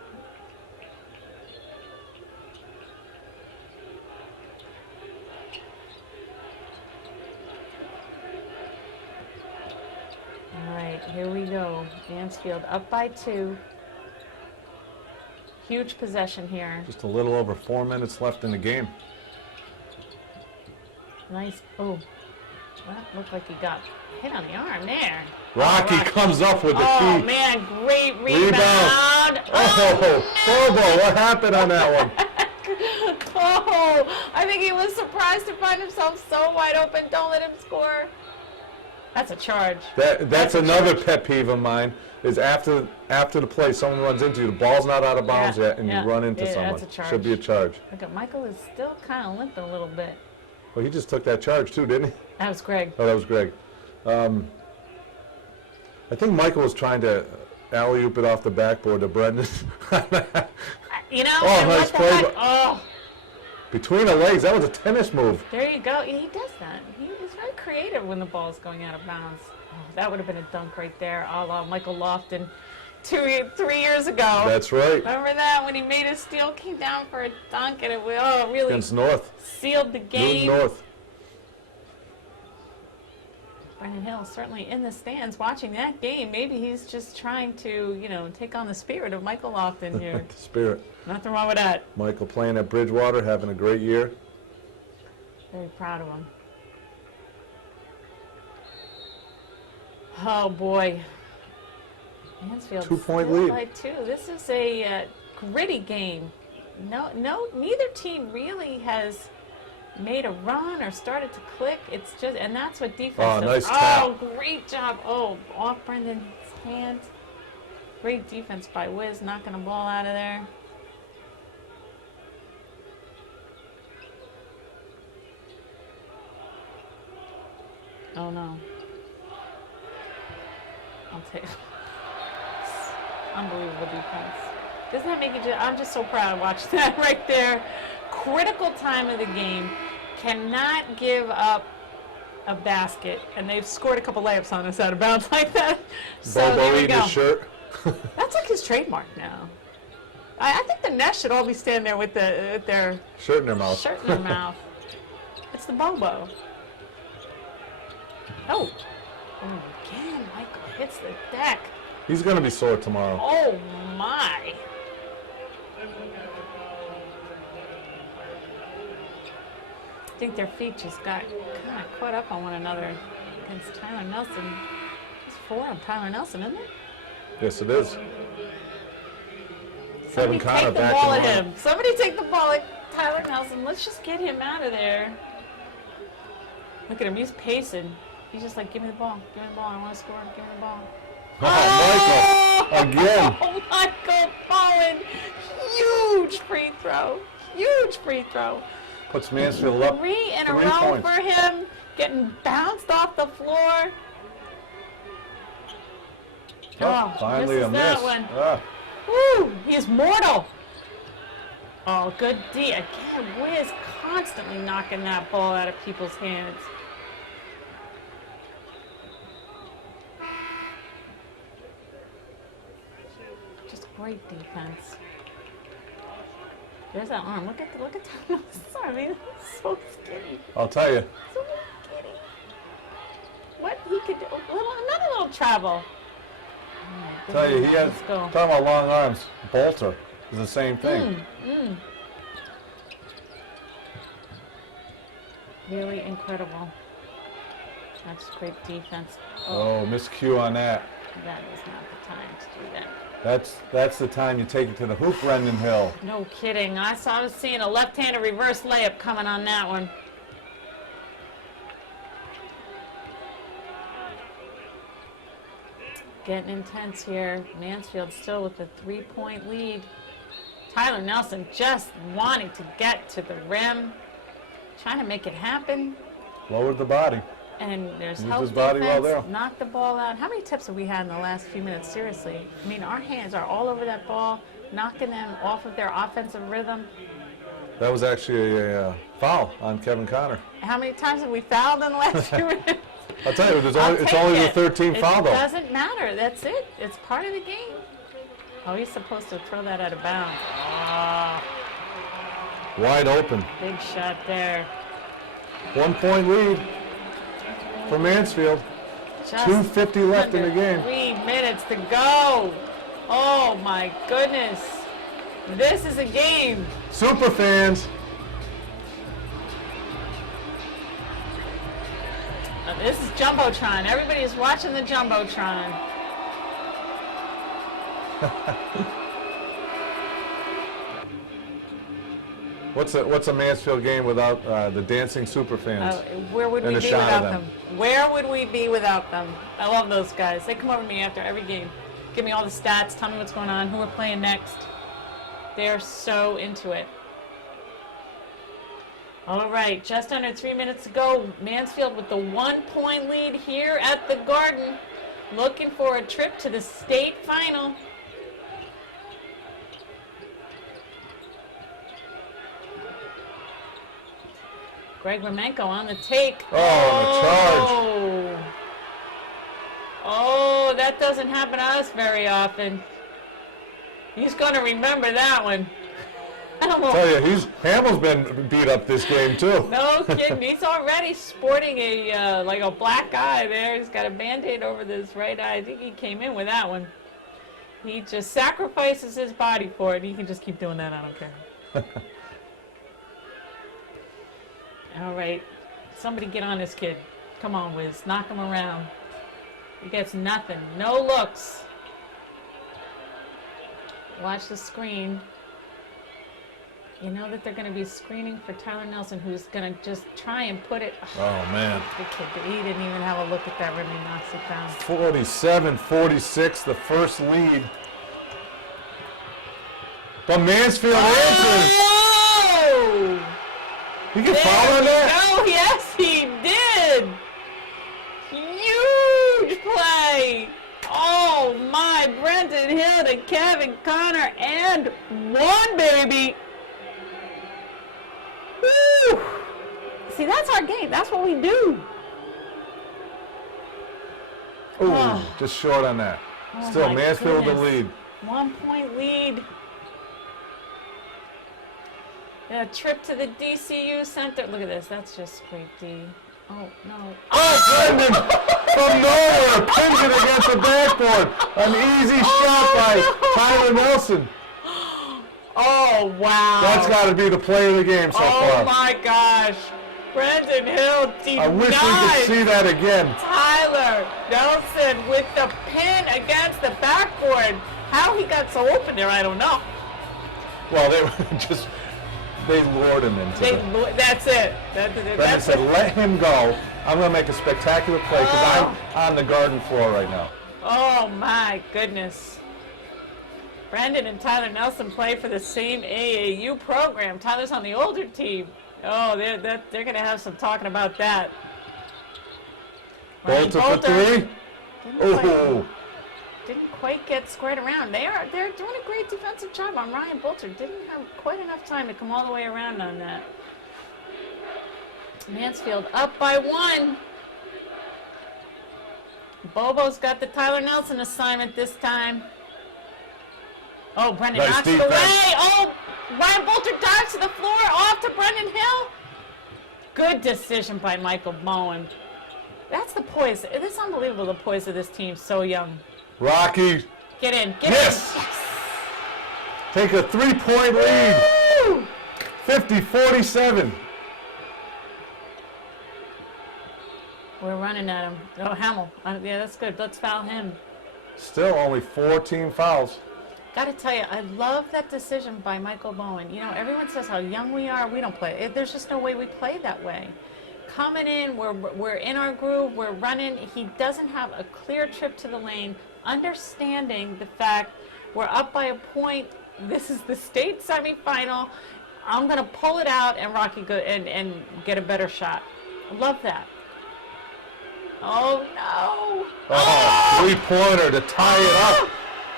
All right, here we go. Mansfield up by 2. Huge possession here. Just a little over 4 minutes left in the game. Nice. Oh, that looked like he got hit on the arm there. Rocky comes up with the key. Oh, man, great rebound. Oh, Bobo, what happened on that one? Oh, I think he was surprised to find himself so wide open. Don't let him score. That's a charge. That's another pet peeve of mine, is after the play, someone runs into you, the ball's not out of bounds yet, and you run into someone. That's a charge. Should be a charge. Look at Michael is still kind of limping a little bit. Well, he just took that charge too, didn't he? That was Greg. Oh, that was Greg. I think Michael was trying to alley-oop it off the backboard to Brendan. You know, oh, nice play. Oh. Between the legs, that was a tennis move. There you go. He does that. He's very creative when the ball's going out of bounds. Oh, that would have been a dunk right there, a la Michael Lofton 3 years ago. That's right. Remember that when he made a steal, came down for a dunk, and it really against North. Sealed the game. North. Brendan Hill certainly in the stands watching that game. Maybe he's just trying to, take on the spirit of Michael Lofton here. The spirit. Nothing wrong with that. Michael playing at Bridgewater, having a great year. Very proud of him. Oh boy. Mansfield 2-point still lead. by 2. This is a gritty game. Neither team really has made a run or started to click. It's just, and that's what defense does. Nice tap. Oh, great job. Oh, off Brendan's hand. Great defense by Wiz, knocking the ball out of there. Oh no. I'll take unbelievable defense. Doesn't that make you just, I'm just so proud to watch that right there. Critical time of the game. Cannot give up a basket. And they've scored a couple layups on us out of bounds like that. So Bobo there we eating go. his shirt. That's like his trademark now. I think the Nets should all be standing there with their Shirt in their mouth. shirt in their mouth. It's the Bobo. Oh. Again, Michael hits the deck. He's going to be sore tomorrow. Oh, my. I think their feet just got kind of caught up on one another against Tyler Nelson. It's 4 on Tyler Nelson, isn't it? Yes, it is. Somebody Kevin Connor take the back ball in at the run. him. Somebody take the ball at Tyler Nelson. Let's just get him out of there. Look at him. He's pacing. He's just like, give me the ball. Give me the ball. I want to score. Give me the ball. Oh, Michael, again. Oh, Michael Bowen. Huge free throw. Huge free throw. Puts Mansfield up 3 in a 3 row points. for him. Getting bounced off the floor. Oh, finally misses a miss. that one. Ah, Woo! He is mortal. Oh, good D. Again, Wiz constantly knocking that ball out of people's hands. Just great defense. There's that arm. Look at that. I mean, it's so skinny. I'll tell you. So skinny. What he could do? Another little travel. Oh my Tell you, he goodness. has, Let's go. talking about long arms, Bolter is the same thing. Really incredible. That's great defense. Oh, miscue on that. That is not the time to do that. That's the time you take it to the hoop, Brendan Hill. No kidding. I was seeing a left-handed reverse layup coming on that one. Getting intense here. Mansfield still with a 3-point lead. Tyler Nelson just wanting to get to the rim, trying to make it happen. Lowered the body. And there's Used help his body well defense, there. knocked the ball out. How many tips have we had in the last few minutes? Seriously. I mean, our hands are all over that ball, knocking them off of their offensive rhythm. That was actually a foul on Kevin Connor. How many times have we fouled in the last few minutes? I'll tell you, I'll it's take only it. the 13th foul, It though. doesn't matter. That's it. It's part of the game. Oh, he's supposed to throw that out of bounds. Ah, Wide open. big shot there. 1-point lead for Mansfield. Just 2:50 left in the under game. 3 minutes to go. Oh, my goodness. This is a game. Super fans. This is Jumbotron. Everybody's watching the Jumbotron. What's a Mansfield game without the dancing super fans? Where would we And be a shot without of them? them. Where would we be without them? I love those guys. They come over to me after every game. Give me all the stats, tell me what's going on, who we're playing next. They're so into it. All right, just under 3 minutes to go. Mansfield with the 1-point lead here at the Garden. Looking for a trip to the state final. Greg Romenko on the take. Oh, the charge. Oh, that doesn't happen to us very often. He's going to remember that one. Tell you, Hamill's been beat up this game too. No kidding. He's already sporting a like a black eye there. He's got a Band-Aid over this right eye. I think he came in with that one. He just sacrifices his body for it. He can just keep doing that. I don't care. All right. Somebody get on this kid. Come on, Wiz. Knock him around. He gets nothing. No looks. Watch the screen. You know that they're going to be screening for Tyler Nelson, who's going to just try and put it. Oh, man. The kid, he didn't even have a look at that rim. He knocks it down. 47-46, the first lead. But Mansfield answers. Oh! You get fouled on that? Oh, yes, he did. Huge play. Oh, my by Brendan Hill to Kevin Connor, and one, baby. Woo! See, that's our game. That's what we do. Ooh, Oh. just short on that. Oh Still, my Mansfield the goodness. lead. 1 point lead. A trip to the DCU Center. Look at this. That's just great D. Oh, no. Oh, Brendan from nowhere pins it against the backboard. An easy shot by Tyler Nelson. Oh, wow. That's got to be the play of the game so far. Oh, my gosh. Brendan Hill denied I wish we could see that again. Tyler Nelson with the pin against the backboard. How he got so open there, I don't know. Well, they were just, they lured him into it. That's it. Brendan That's said, it. let him go. I'm going to make a spectacular play because I'm on the garden floor right now. Oh my goodness. Brendan and Tyler Nelson play for the same AAU program. Tyler's on the older team. Oh, they're going to have some talking about that. Bolter for three. Oh, Didn't quite get squared around. They're doing a great defensive job on Ryan Bolter. Didn't have quite enough time to come all the way around on that. Mansfield up by 1. Bobo's got the Tyler Nelson assignment this time. Oh, Brendan Nice knocks it defense. away. Oh, Ryan Bolter dives to the floor, off to Brendan Hill. Good decision by Michael Bowen. That's the poise. It is unbelievable, the poise of this team, so young. Rocky, Get in. Yes. In. take a 3-point lead. Woo! 50-47. We're running at him. Oh, Hamill. Yeah, that's good. Let's foul him. Still only 14 fouls. Got to tell you, I love that decision by Michael Bowen. You know, everyone says how young we are. We don't play. There's just no way we play that way. Coming in, we're in our groove. We're running. He doesn't have a clear trip to the lane. Understanding the fact we're up by a point. This is the state semifinal. I'm gonna pull it out and Rocky go and get a better shot. Love that. Oh no! Oh, 3-pointer to tie it up.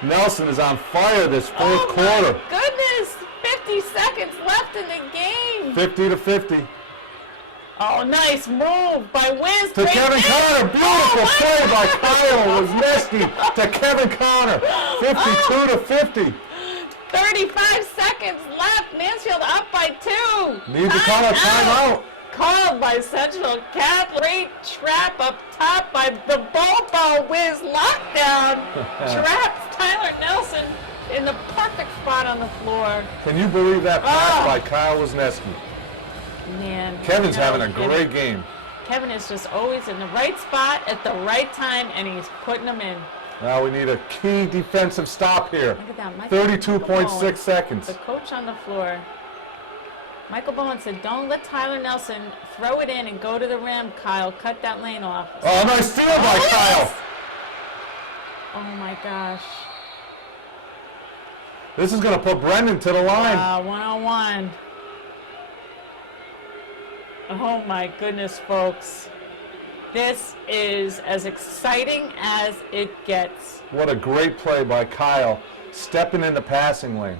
Nelson is on fire this fourth quarter. My goodness! 50 seconds left in the game. 50-50. Oh, nice move by Wiz. To Kevin Connor. Beautiful play by Kyle Wisniewski to Kevin Connor. 52-50. 35 seconds left. Mansfield up by 2. Need to call a timeout. Called by Central Catholic. Great trap up top by the Bobo Wiz lockdown. Traps Tyler Nelson in the perfect spot on the floor. Can you believe that pass by Kyle Wisniewski? Man. Kevin's you know, having a great game. Kevin is just always in the right spot at the right time, and he's putting them in. Now we need a key defensive stop here. Look at that. Michael 32.6 Bowen, seconds. the coach on the floor. Michael Bowen said, don't let Tyler Nelson throw it in and go to the rim, Kyle. Cut that lane off. Oh, nice steal by Kyle. Oh, my gosh. This is going to put Brendan to the line. One-on-one. Oh, my goodness, folks. This is as exciting as it gets. What a great play by Kyle. Stepping in the passing lane.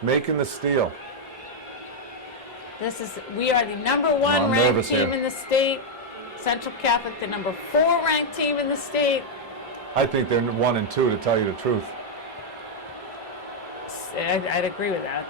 Making the steal. We are the number I'm 1 ranked nervous team here. in the state. Central Catholic, the number 4 ranked team in the state. I think they're 1 and 2, to tell you the truth. I'd agree with that.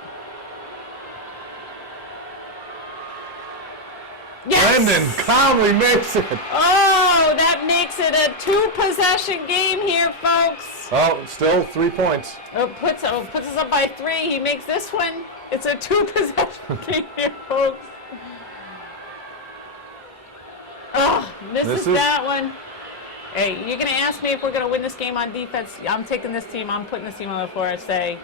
Yes! Brendan calmly makes it. Oh, that makes it a 2-possession game here, folks. Oh, still 3 points. Puts us up by 3. He makes this one. It's a 2-possession game here, folks. Oh, misses that one. Hey, you're going to ask me if we're going to win this game on defense. I'm taking this team. I'm putting this team on the floor and say,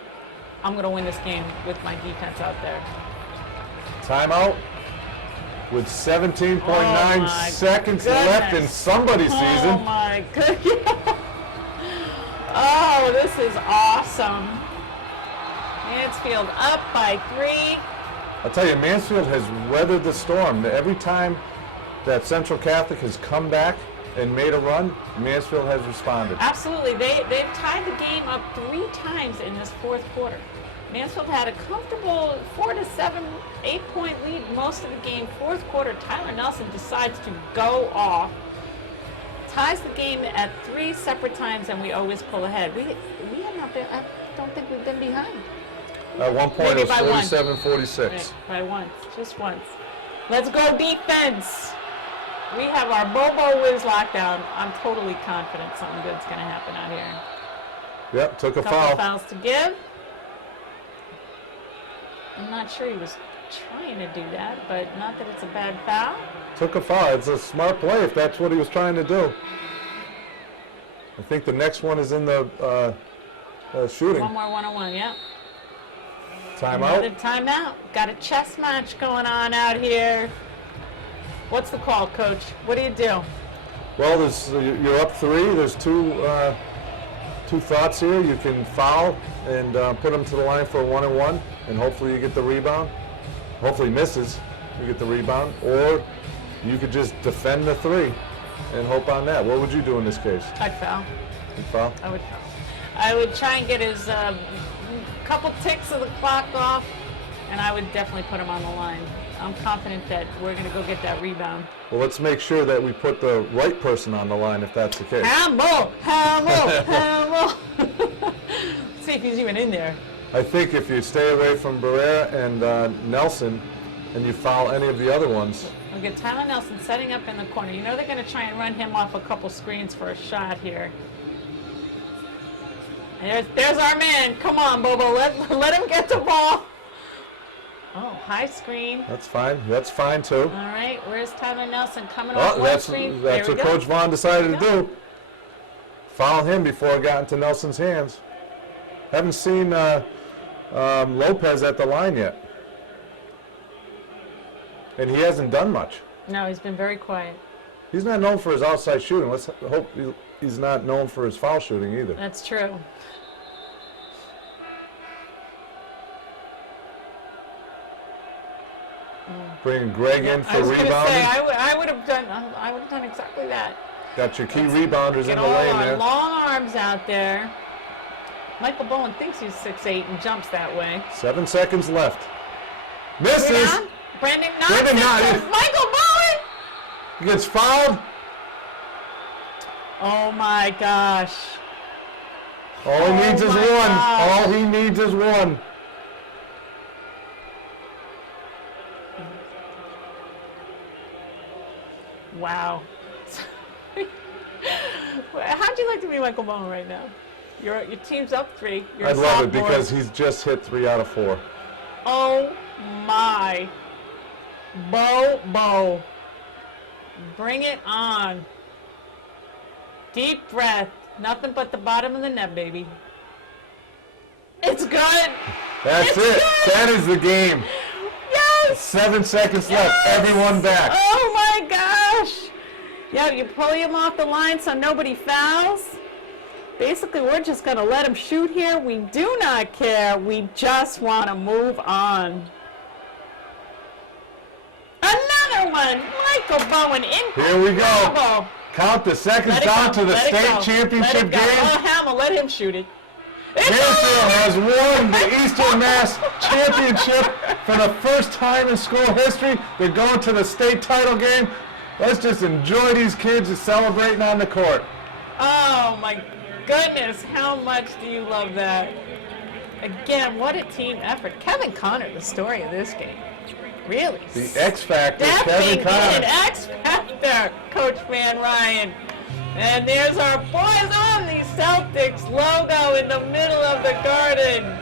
I'm going to win this game with my defense out there. Timeout with 17.9 my seconds left in somebody's Oh, season. my goodness. Oh, this is awesome. Mansfield up by 3. I'll tell you, Mansfield has weathered the storm. Every time that Central Catholic has come back, and made a run, Mansfield has responded. Absolutely. They've tied the game up 3 times in this fourth quarter. Mansfield had a comfortable 4 to 7, 8-point lead most of the game. Fourth quarter, Tyler Nelson decides to go off. Ties the game at 3 separate times, and we always pull ahead. We have not been, I don't think we've been behind. At one point, Maybe it by was one. 47-46. Right, by once, just once. Let's go defense. We have our Bobo Wiz lockdown. I'm totally confident something good's going to happen out here. Yep, took a Couple foul. fouls to give. I'm not sure he was trying to do that, but not that it's a bad foul. Took a foul. It's a smart play if that's what he was trying to do. I think the next one is in the shooting. One more one-on-one, yeah. Timeout. Another timeout. Got a chess match going on out here. What's the call, Coach? What do you do? Well, you're up 3. There's two thoughts here. You can foul and put them to the line for a 1-and-1, and hopefully you get the rebound. Hopefully misses, you get the rebound. Or you could just defend the 3 and hope on that. What would you do in this case? I'd foul. You foul? I would foul. I would try and get his couple ticks of the clock off, and I would definitely put him on the line. I'm confident that we're going to go get that rebound. Well, let's make sure that we put the right person on the line if that's the case. Hamill! See if he's even in there. I think if you stay away from Barrera and Nelson and you foul any of the other ones. Look at Tyler Nelson setting up in the corner. You know they're going to try and run him off a couple screens for a shot here. And there's our man. Come on, Bobo. Let him get the ball. Oh, high screen. That's fine. That's fine too. All right. Where's Tyler Nelson coming off one that's screen? that's There what we go. Coach Vaughn decided to There we do. Foul him before it got into Nelson's hands. Haven't seen Lopez at the line yet. And he hasn't done much. No, he's been very quiet. He's not known for his outside shooting. Let's hope he's not known for his foul shooting either. That's true. Bringing Greg in for I was going to rebounding. say I would have done exactly that. Got your key rebounders Get in the all lane our there. long arms out there. Michael Bowen thinks he's 6'8" and jumps that way. 7 seconds left. Misses. Rebound. Brandon knocks Brandon it knocks to it. Michael Bowen. He gets fouled. Oh my gosh. All he needs is my one. gosh. All he needs is one. Wow. How'd you like to be Michael Bowen right now? Your team's up 3. You're I'd a love it sophomore. because he's just hit 3 out of 4. Oh my. Bo. Bring it on. Deep breath. Nothing but the bottom of the net, baby. It's good. That's It's it. good. That is the game. Yes. 7 seconds left. Yes! Everyone back. Oh my gosh. Yeah, you pull him off the line so nobody fouls. Basically, we're just going to let him shoot here. We do not care. We just want to move on. Another one. Michael Bowen in. Here we go. Bravo. Count the seconds Let it down go. to the Let it state go. championship Let it go. game. Oh, Hamill, let him shoot it. It's Mansfield has on! won the Eastern Mass Championship for the first time in school history. They're going to the state title game. Let's just enjoy these kids celebrating on the court. Oh my goodness, how much do you love that? Again, what a team effort. Kevin Connor, the story of this game. Really? The X Factor, Stepping Kevin Connor. in, X Factor, Coach Van Ryan. And there's our boys on the Celtics logo in the middle of the garden.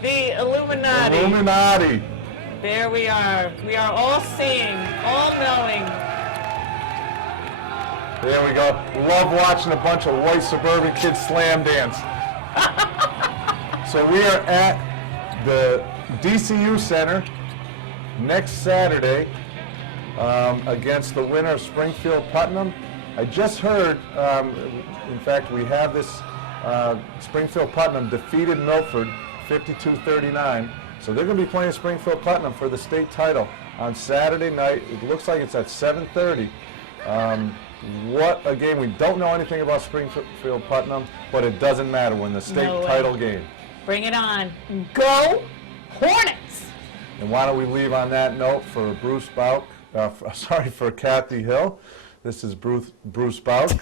The Illuminati. Illuminati. There we are. We are all seeing, all knowing. There we go. Love watching a bunch of white suburban kids slam dance. So we are at the DCU Center next Saturday against the winner of Springfield Putnam. I just heard, in fact, we have this Springfield Putnam defeated Milford 52-39. So they're going to be playing Springfield Putnam for the state title on Saturday night. It looks like it's at 7:30. What a game. We don't know anything about Springfield Putnam, but it doesn't matter. We're in the state No way. title game. Bring it on. Go Hornets! And why don't we leave on that note for Bruce Bauk, for Kathy Hill. This is Bruce Bauk.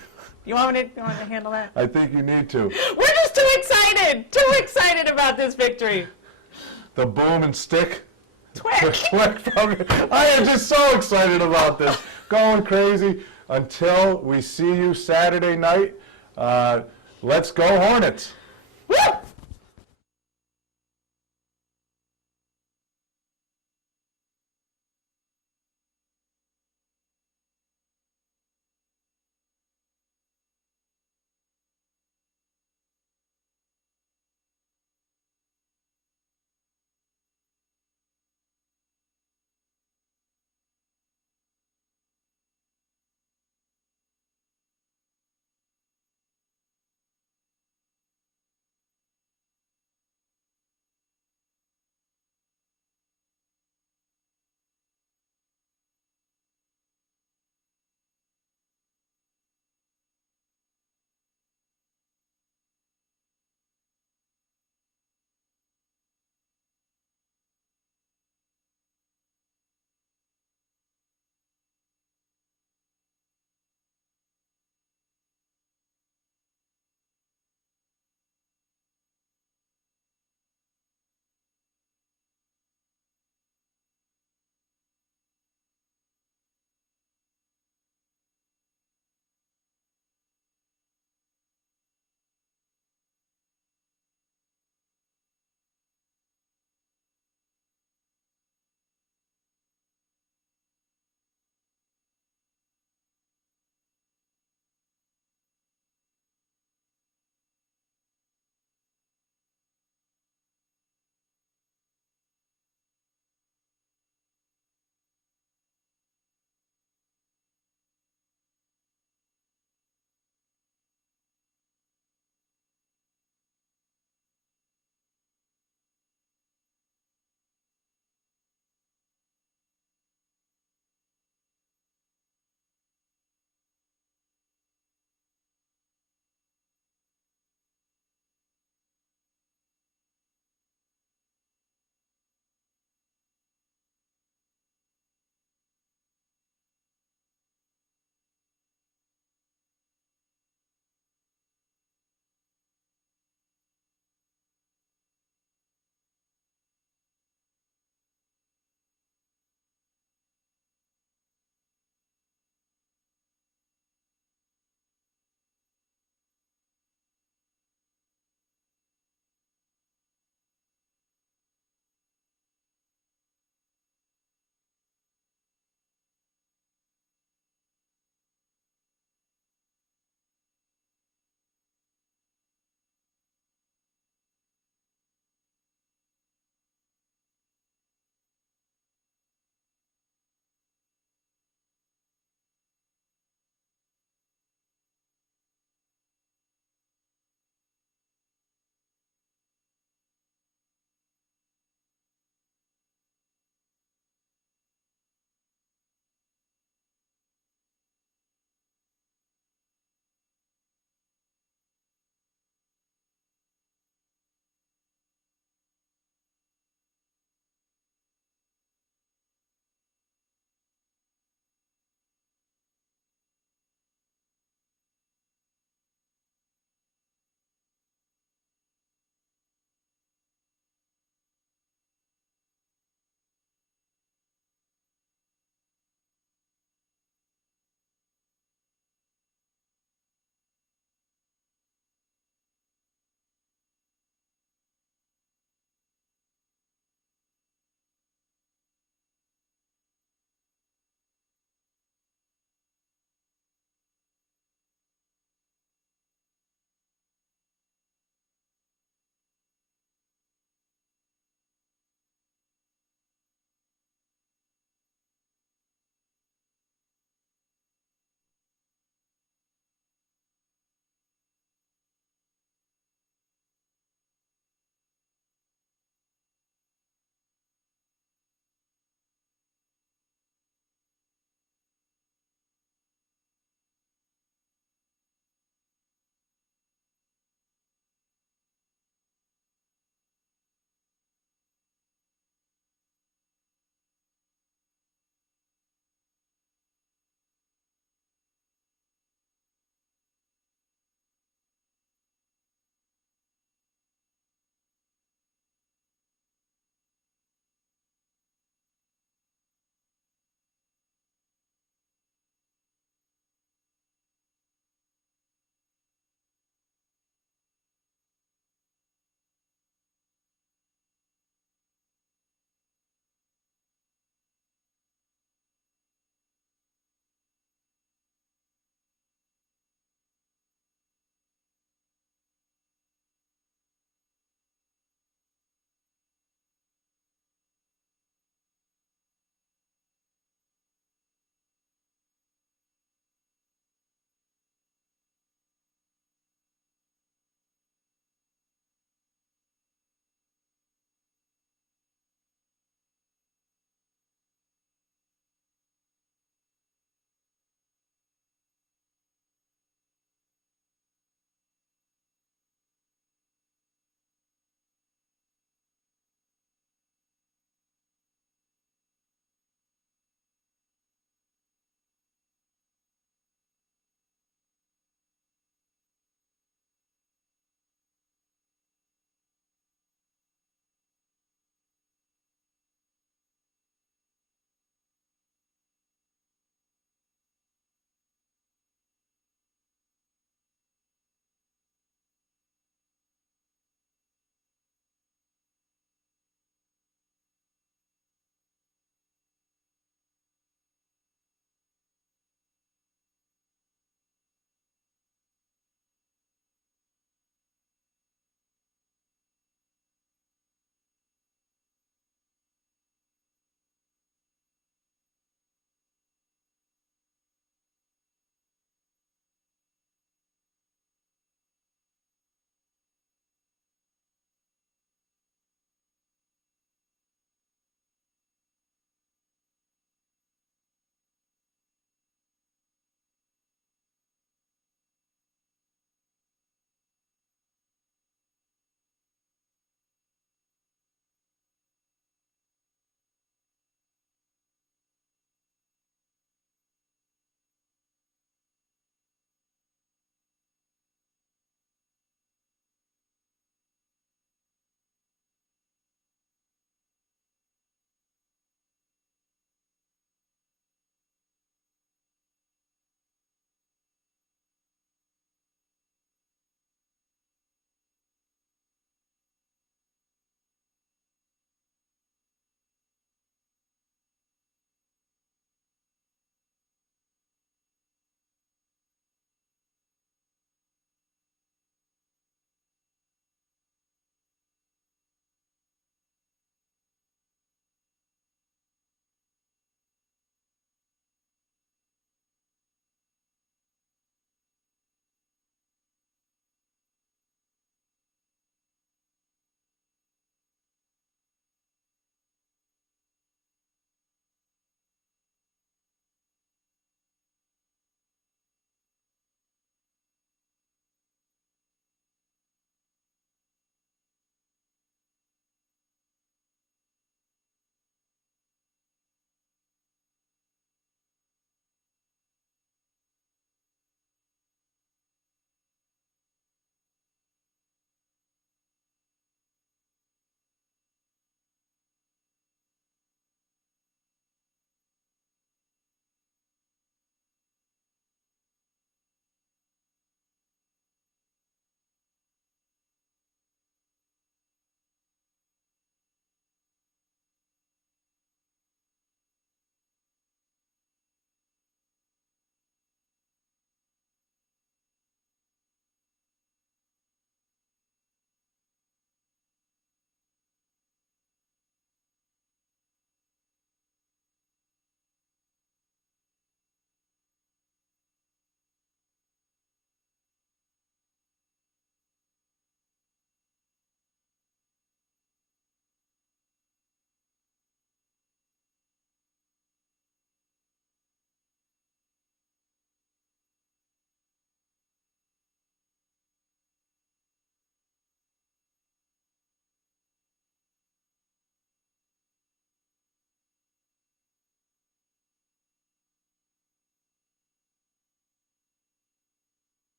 You want me to handle that? I think you need to. We're just too excited about this victory. The boom and stick. Twick. I am just so excited about this. Going crazy. Until we see you Saturday night, let's go Hornets.